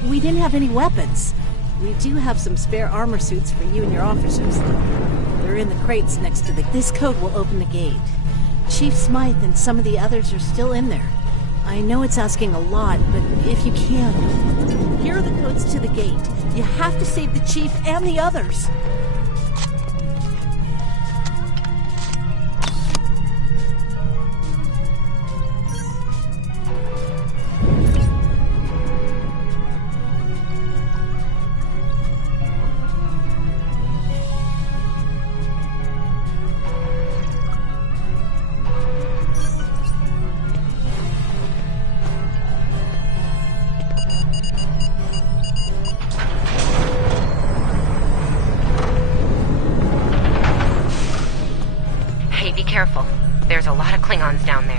We didn't have any weapons. We do have some spare armor suits for you and your officers, though. They're in the crates next to the... This code will open the gate. Chief Smythe and some of the others are still in there. I know it's asking a lot, but if you can... Here are the codes to the gate. You have to save the Chief and the others. Careful. There's a lot of Klingons down there.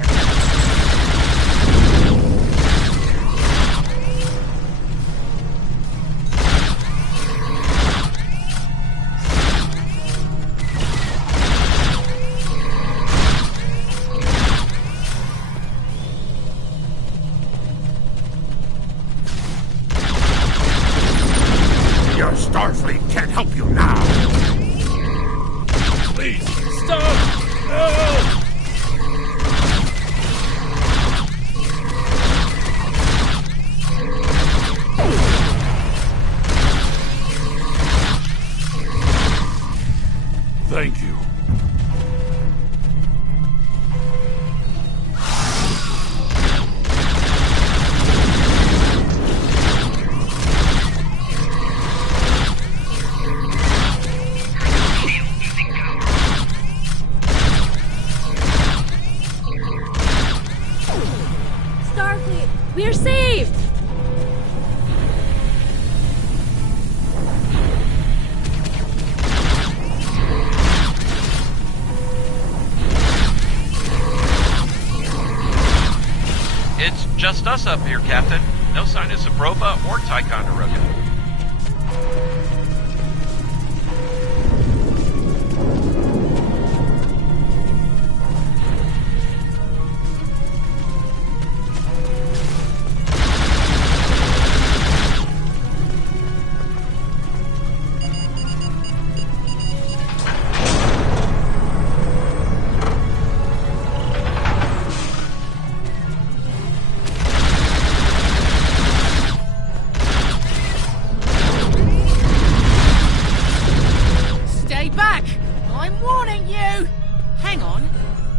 Your Starfleet can't help you now. Please, stop! No! Thank you. We're saved! It's just us up here, Captain. No sign of Sabrova or Ticonderoga.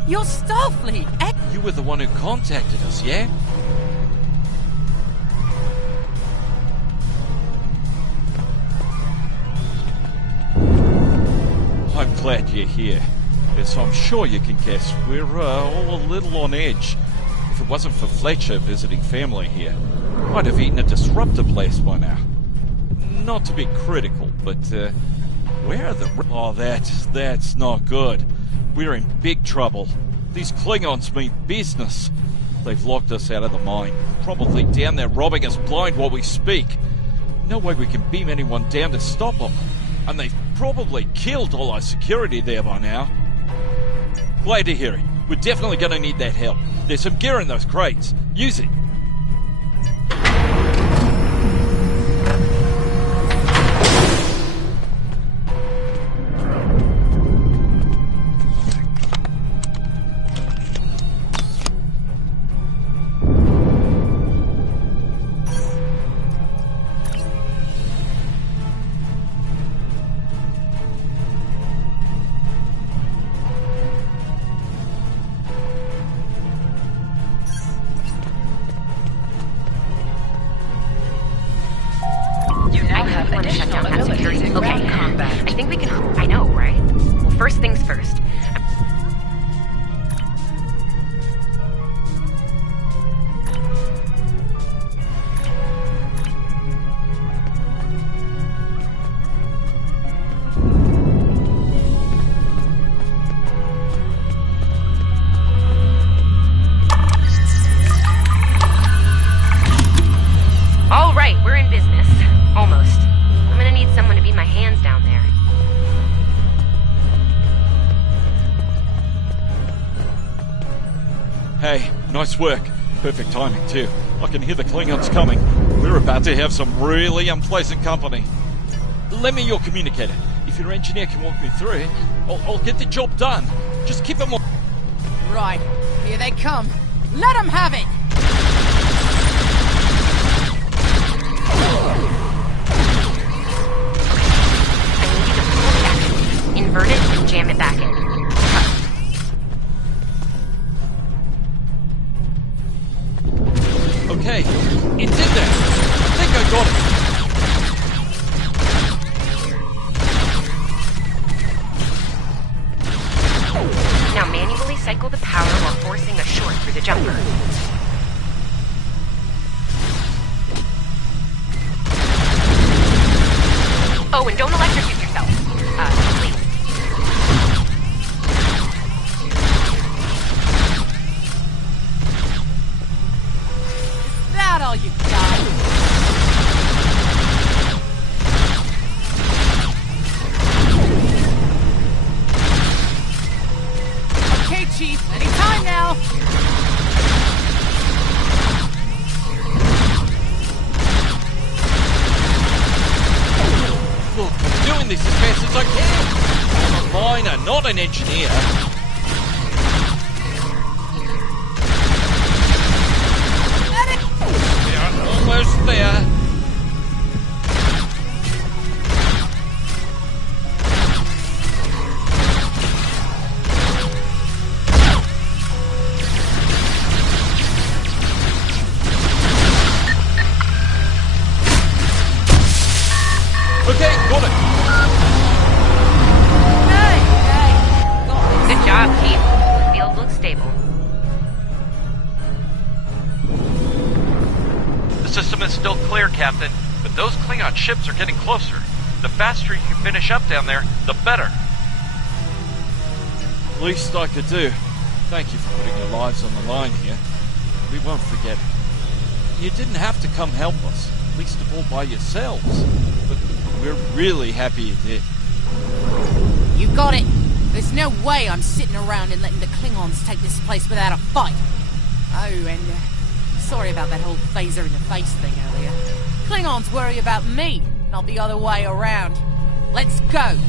You're Starfleet! You were the one who contacted us, yeah? I'm glad you're here. As I'm sure you can guess, we're all a little on edge. If it wasn't for Fletcher visiting family here, I'd have eaten a disruptor blast by now. Not to be critical, but where are the... Oh, that's not good. We're in big trouble. These Klingons mean business. They've locked us out of the mine. Probably down there robbing us blind while we speak. No way we can beam anyone down to stop them. And they've probably killed all our security there by now. Glad to hear it. We're definitely going to need that help. There's some gear in those crates. Use it. Hey, nice work. Perfect timing, too. I can hear the Klingons coming. We're about to have some really unpleasant company. Lend me your communicator. If your engineer can walk me through it, I'll get the job done. Just keep it more... Right. Here they come. Let them have it! Invert it and jam it back in. Okay, it's in there. I think I got it. Now manually cycle the power while forcing a short through the jumper. Oh, and don't electrocute yourself. Please. Is that all you got? Okay, Chief. Anytime now. Look, I'm doing this as fast as I can. I'm a miner, not an engineer. We're almost there. Okay, got it. Good job, Chief. The field looks stable. The system is still clear, Captain, but those Klingon ships are getting closer. The faster you can finish up down there, the better. Least I could do. Thank you for putting your lives on the line here. We won't forget it. You didn't have to come help us, least of all by yourselves. But we're really happy you did. You got it. There's no way I'm sitting around and letting the Klingons take this place without a fight. Oh, and sorry about that whole phaser in the face thing earlier. Klingons worry about me, not the other way around. Let's go.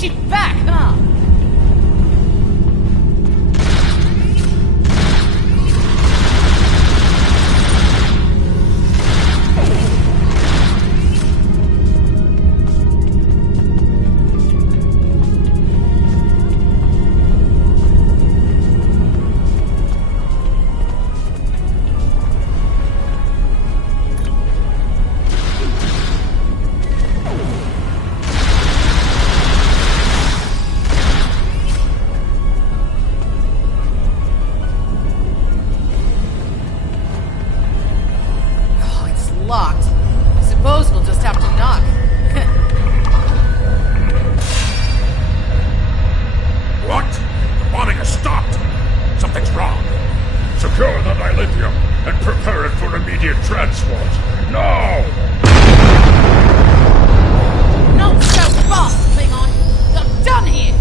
Shoot back, huh? Locked. I suppose we'll just have to knock. What? The bombing has stopped. Something's wrong. Secure the dilithium and prepare it for immediate transport. Now! Not so fast, Klingon! I'm done here!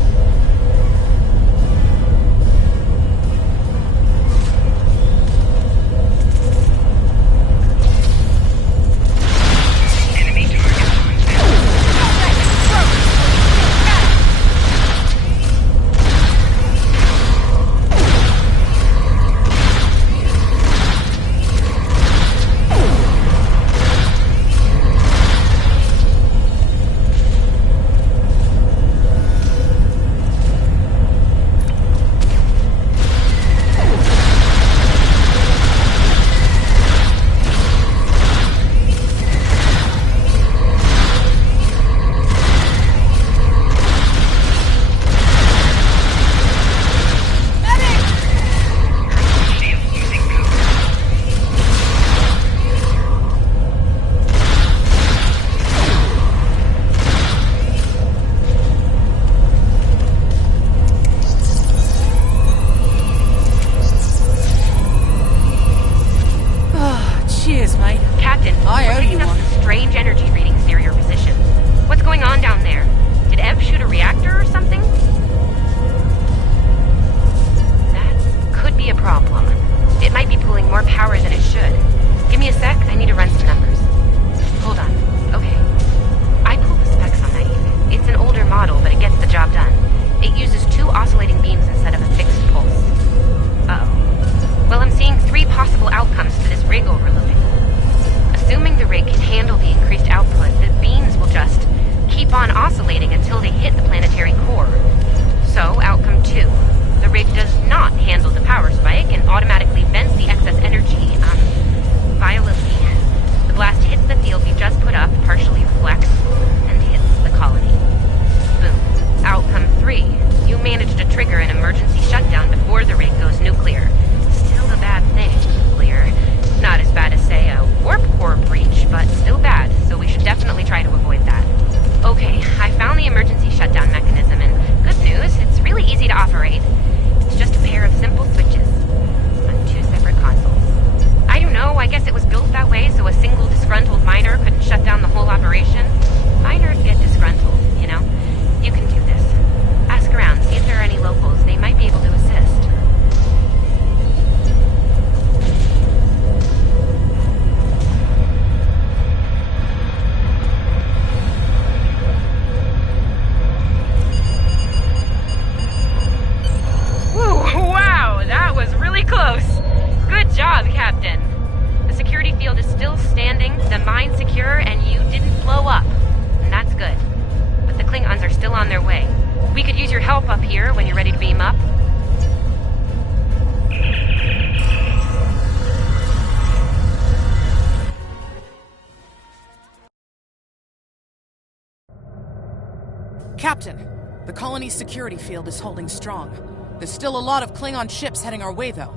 Captain, the colony's security field is holding strong. There's still a lot of Klingon ships heading our way, though.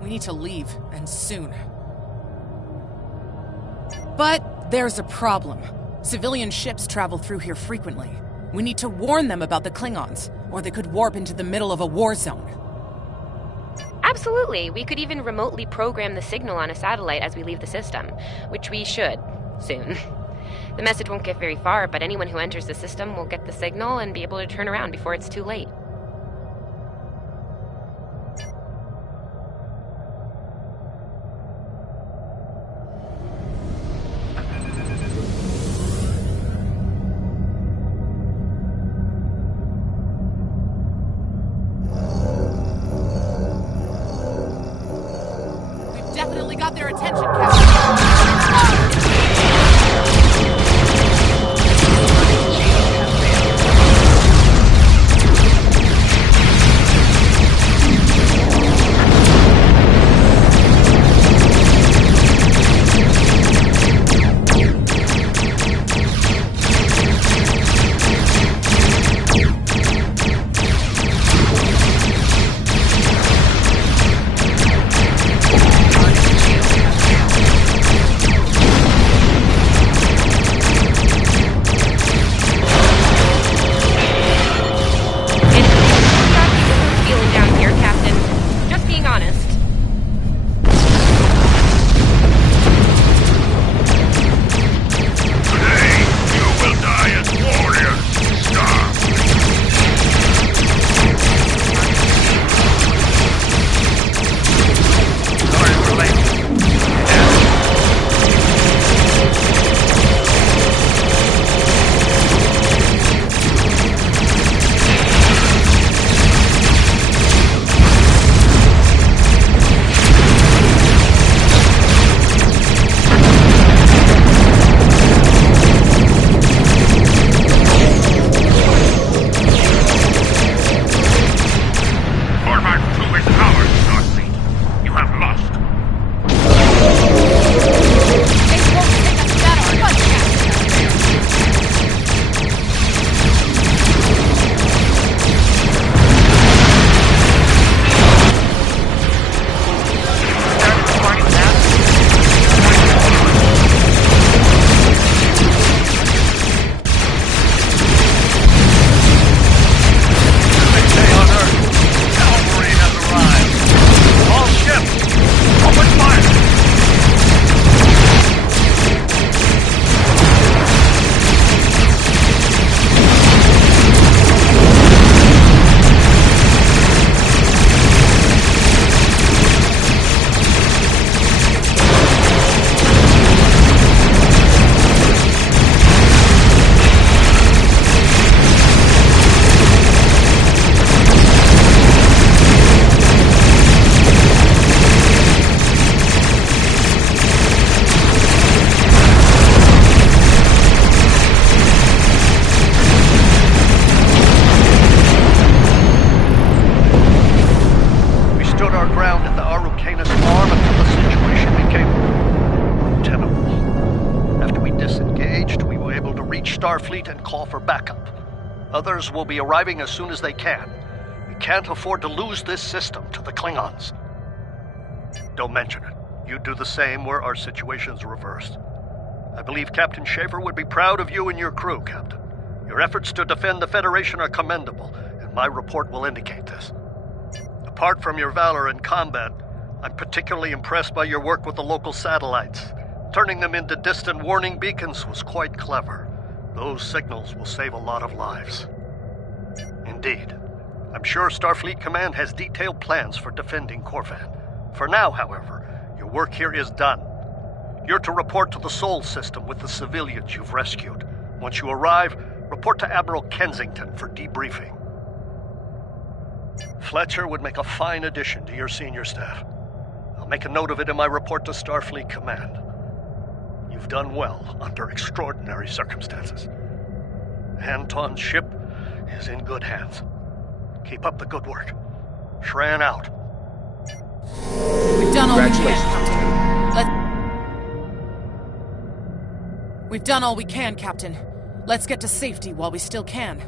We need to leave, and soon. But there's a problem. Civilian ships travel through here frequently. We need to warn them about the Klingons, or they could warp into the middle of a war zone. Absolutely. We could even remotely program the signal on a satellite as we leave the system, which we should, soon. The message won't get very far, but anyone who enters the system will get the signal and be able to turn around before it's too late. Definitely got their attention, Captain. Starfleet and call for backup. Others will be arriving as soon as they can. We can't afford to lose this system to the Klingons. Don't mention it. You do the same where our situation's reversed. I believe Captain Schaefer would be proud of you and your crew, Captain. Your efforts to defend the Federation are commendable, and my report will indicate this. Apart from your valor in combat, I'm particularly impressed by your work with the local satellites. Turning them into distant warning beacons was quite clever. Those signals will save a lot of lives. Indeed. I'm sure Starfleet Command has detailed plans for defending Corvan. For now, however, your work here is done. You're to report to the Sol system with the civilians you've rescued. Once you arrive, report to Admiral Kensington for debriefing. Fletcher would make a fine addition to your senior staff. I'll make a note of it in my report to Starfleet Command. You've done well under extraordinary circumstances. Anton's ship is in good hands. Keep up the good work. Shran out. We've done all we can. We've done all we can, Captain. Let's get to safety while we still can.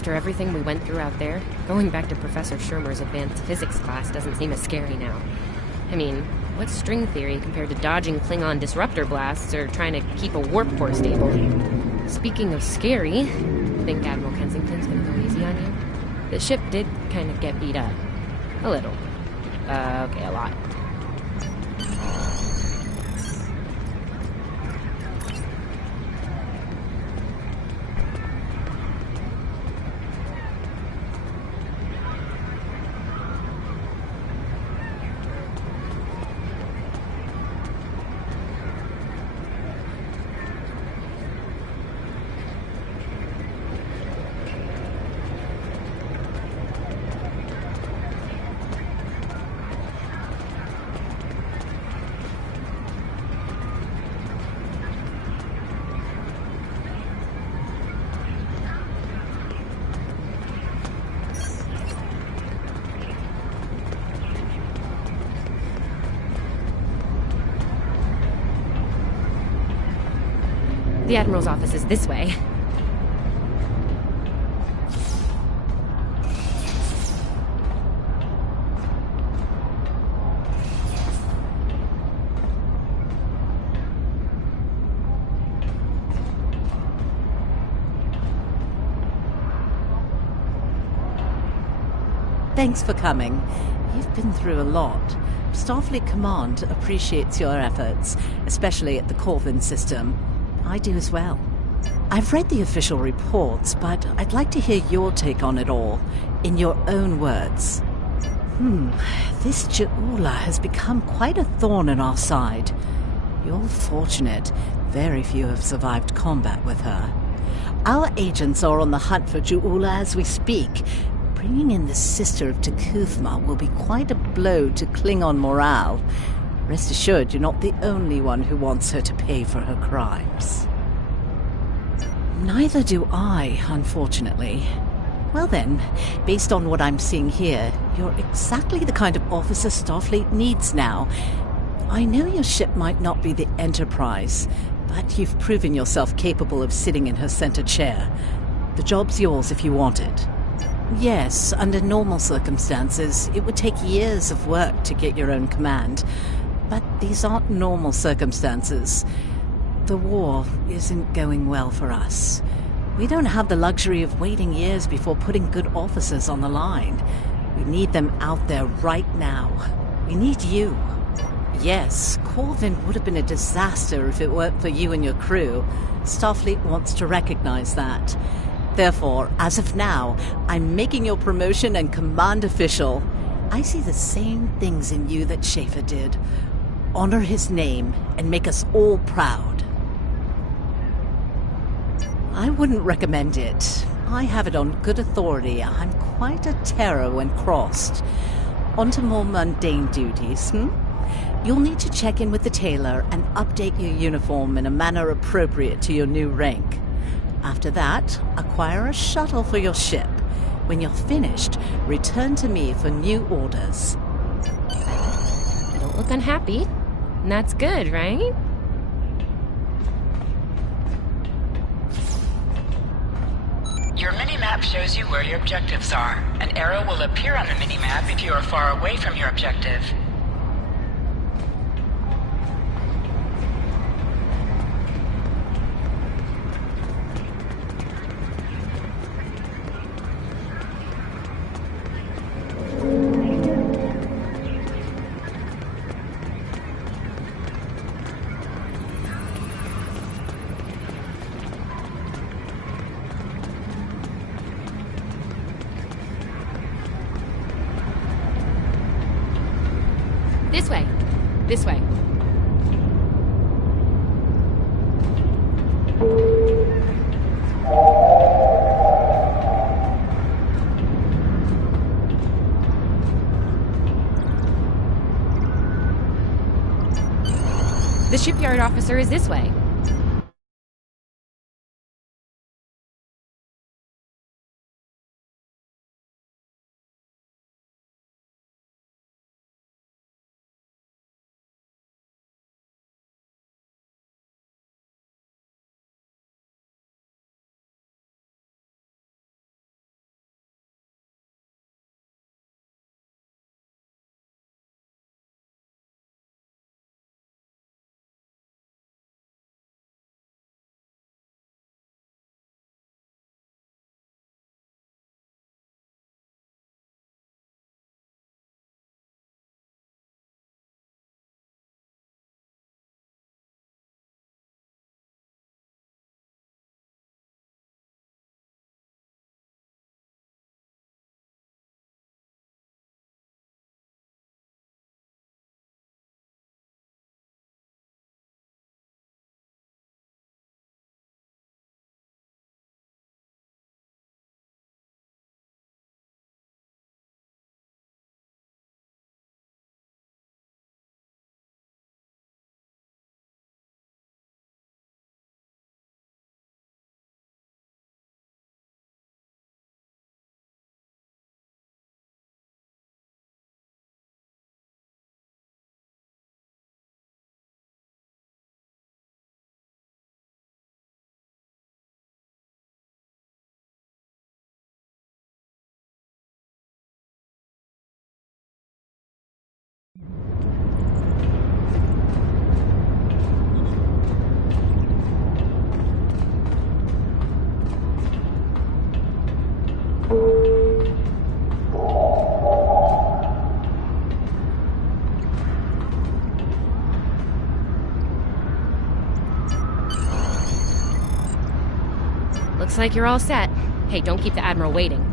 After everything we went through out there, going back to Professor Shermer's advanced physics class doesn't seem as scary now. I mean, what's string theory compared to dodging Klingon disruptor blasts or trying to keep a warp core stable? Speaking of scary, think Admiral Kensington's gonna go easy on you? The ship did kind of get beat up. A little. Okay, a lot. The Admiral's office is this way. Thanks for coming. You've been through a lot. Starfleet Command appreciates your efforts, especially at the Corvin system. I do as well. I've read the official reports, but I'd like to hear your take on it all, in your own words. This Ju'ula has become quite a thorn in our side. You're fortunate. Very few have survived combat with her. Our agents are on the hunt for Ju'ula as we speak. Bringing in the sister of T'Kuthma will be quite a blow to Klingon morale. Rest assured, you're not the only one who wants her to pay for her crimes. Neither do I, unfortunately. Well then, based on what I'm seeing here, you're exactly the kind of officer Starfleet needs now. I know your ship might not be the Enterprise, but you've proven yourself capable of sitting in her center chair. The job's yours if you want it. Yes, under normal circumstances, it would take years of work to get your own command. But these aren't normal circumstances. The war isn't going well for us. We don't have the luxury of waiting years before putting good officers on the line. We need them out there right now. We need you. Yes, Corvin would have been a disaster if it weren't for you and your crew. Starfleet wants to recognize that. Therefore, as of now, I'm making your promotion and command official. I see the same things in you that Schaefer did. Honor his name and make us all proud. I wouldn't recommend it. I have it on good authority. I'm quite a terror when crossed. On to more mundane duties, You'll need to check in with the tailor and update your uniform in a manner appropriate to your new rank. After that, acquire a shuttle for your ship. When you're finished, return to me for new orders. You don't look unhappy. And that's good, right? Your mini-map shows you where your objectives are. An arrow will appear on the mini-map if you are far away from your objective. This way. This way. The shipyard officer is this way. Looks like you're all set. Hey, don't keep the Admiral waiting.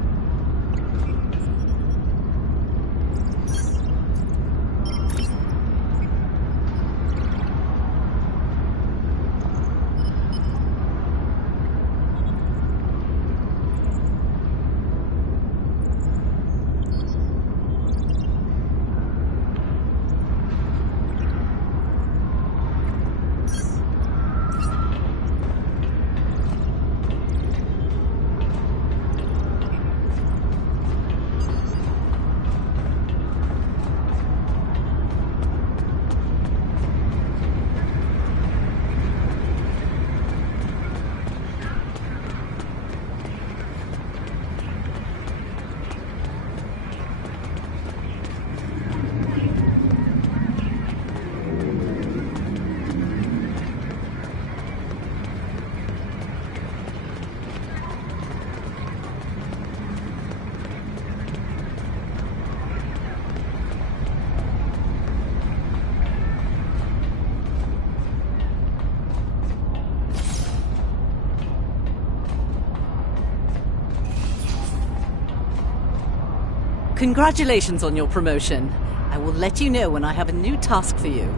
Congratulations on your promotion. I will let you know when I have a new task for you.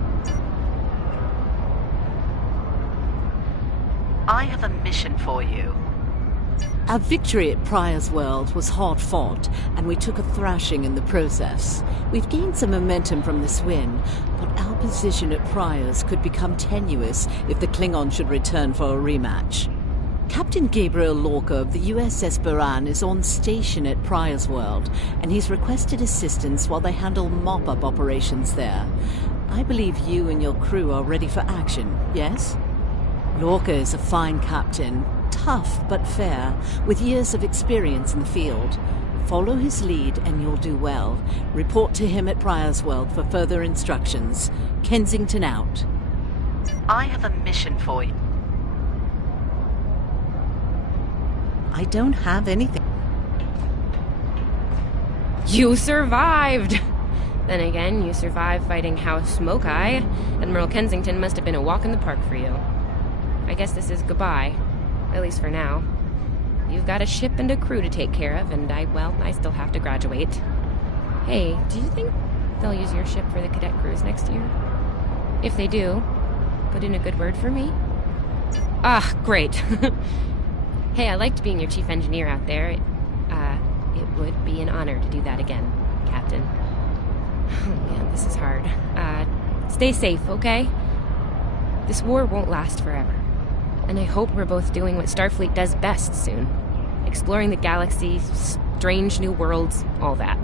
I have a mission for you. Our victory at Pryor's World was hard fought, and we took a thrashing in the process. We've gained some momentum from this win, but our position at Pryor's could become tenuous if the Klingon should return for a rematch. Captain DeBayleLeoharte of the USS Baran is on station at Pryor's World, and he's requested assistance while they handle mop-up operations there. I believe you and your crew are ready for action, yes? Lorca is a fine captain, tough but fair, with years of experience in the field. Follow his lead and you'll do well. Report to him at Pryor's World for further instructions. Kensington out. I have a mission for you. I don't have anything. You survived! Then again, you survived fighting House Smoke-Eye. Admiral Kensington must have been a walk in the park for you. I guess this is goodbye. At least for now. You've got a ship and a crew to take care of, and I still have to graduate. Hey, do you think they'll use your ship for the cadet cruise next year? If they do, put in a good word for me? Ah, great. Hey, I liked being your chief engineer out there. It would be an honor to do that again, Captain. Oh man, this is hard. Stay safe, okay? This war won't last forever. And I hope we're both doing what Starfleet does best soon. Exploring the galaxy, strange new worlds, all that.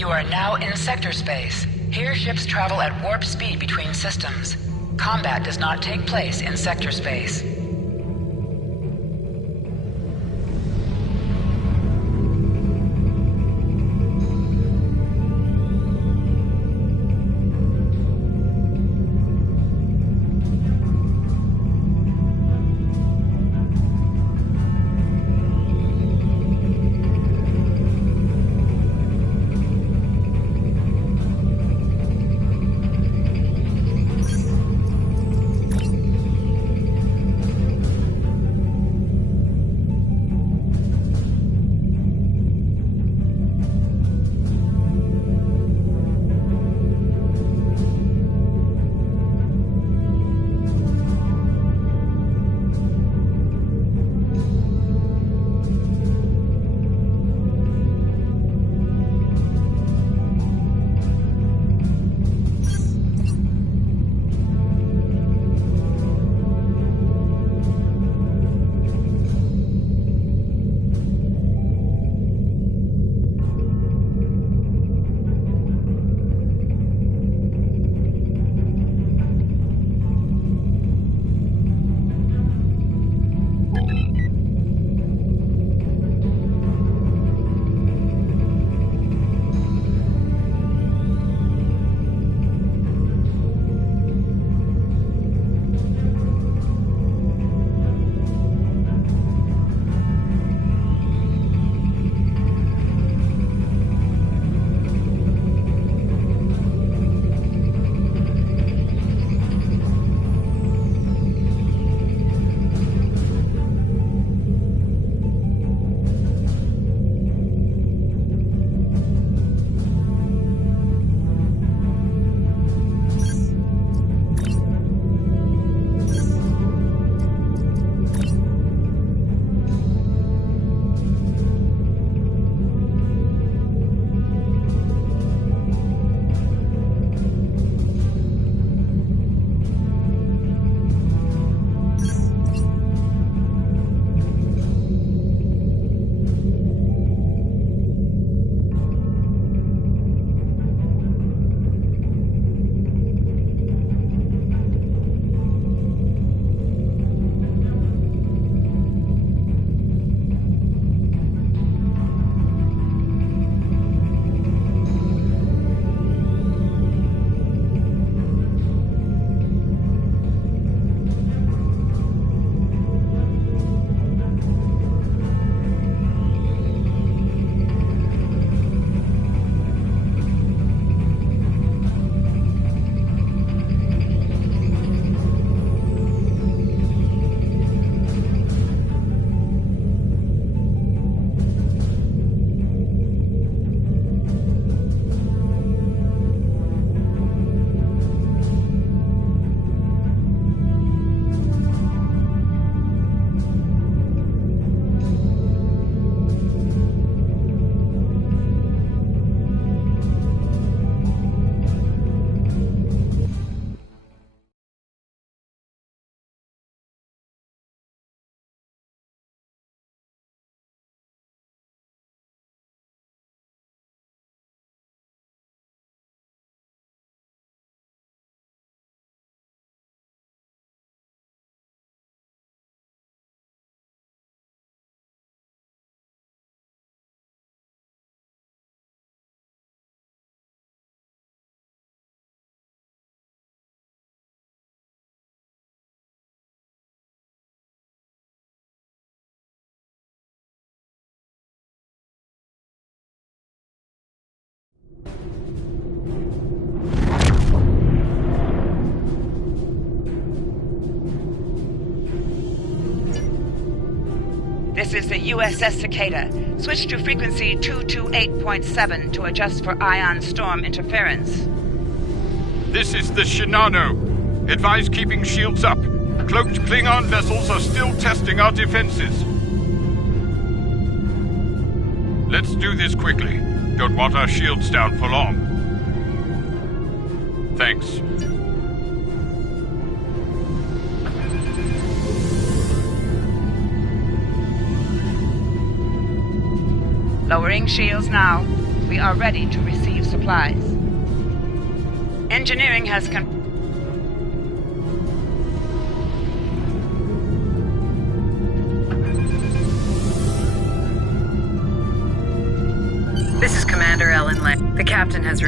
You are now in sector space. Here ships travel at warp speed between systems. Combat does not take place in sector space. This is the USS Cicada. Switch to frequency 228.7 to adjust for ion storm interference. This is the Shinano. Advise keeping shields up. Cloaked Klingon vessels are still testing our defenses. Let's do this quickly. Don't want our shields down for long. Thanks. Lowering shields now. We are ready to receive supplies. Engineering has This is Commander Ellen Lang. The captain has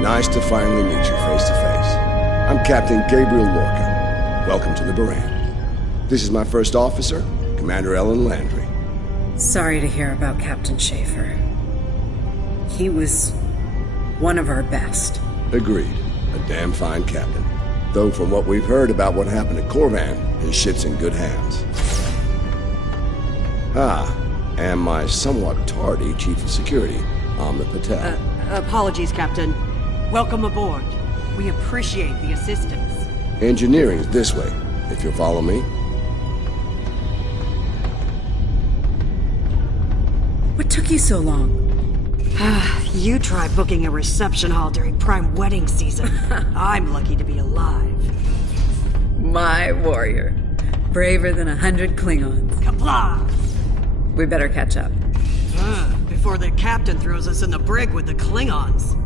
Nice to finally meet you face to face. I'm Captain DeBayleLeoharte. Welcome to the Baran. This is my first officer, Commander Ellen Landry. Sorry to hear about Captain Schaefer. He was one of our best. Agreed. A damn fine captain. Though from what we've heard about what happened at Corvan, his ship's in good hands. And my somewhat tardy Chief of Security, Amna Patel. Apologies, Captain. Welcome aboard. We appreciate the assistance. Engineering's this way, if you'll follow me. What took you so long? You try booking a reception hall during prime wedding season. I'm lucky to be alive. My warrior. Braver than 100 Klingons. Kapla! We better catch up. Before the captain throws us in the brig with the Klingons.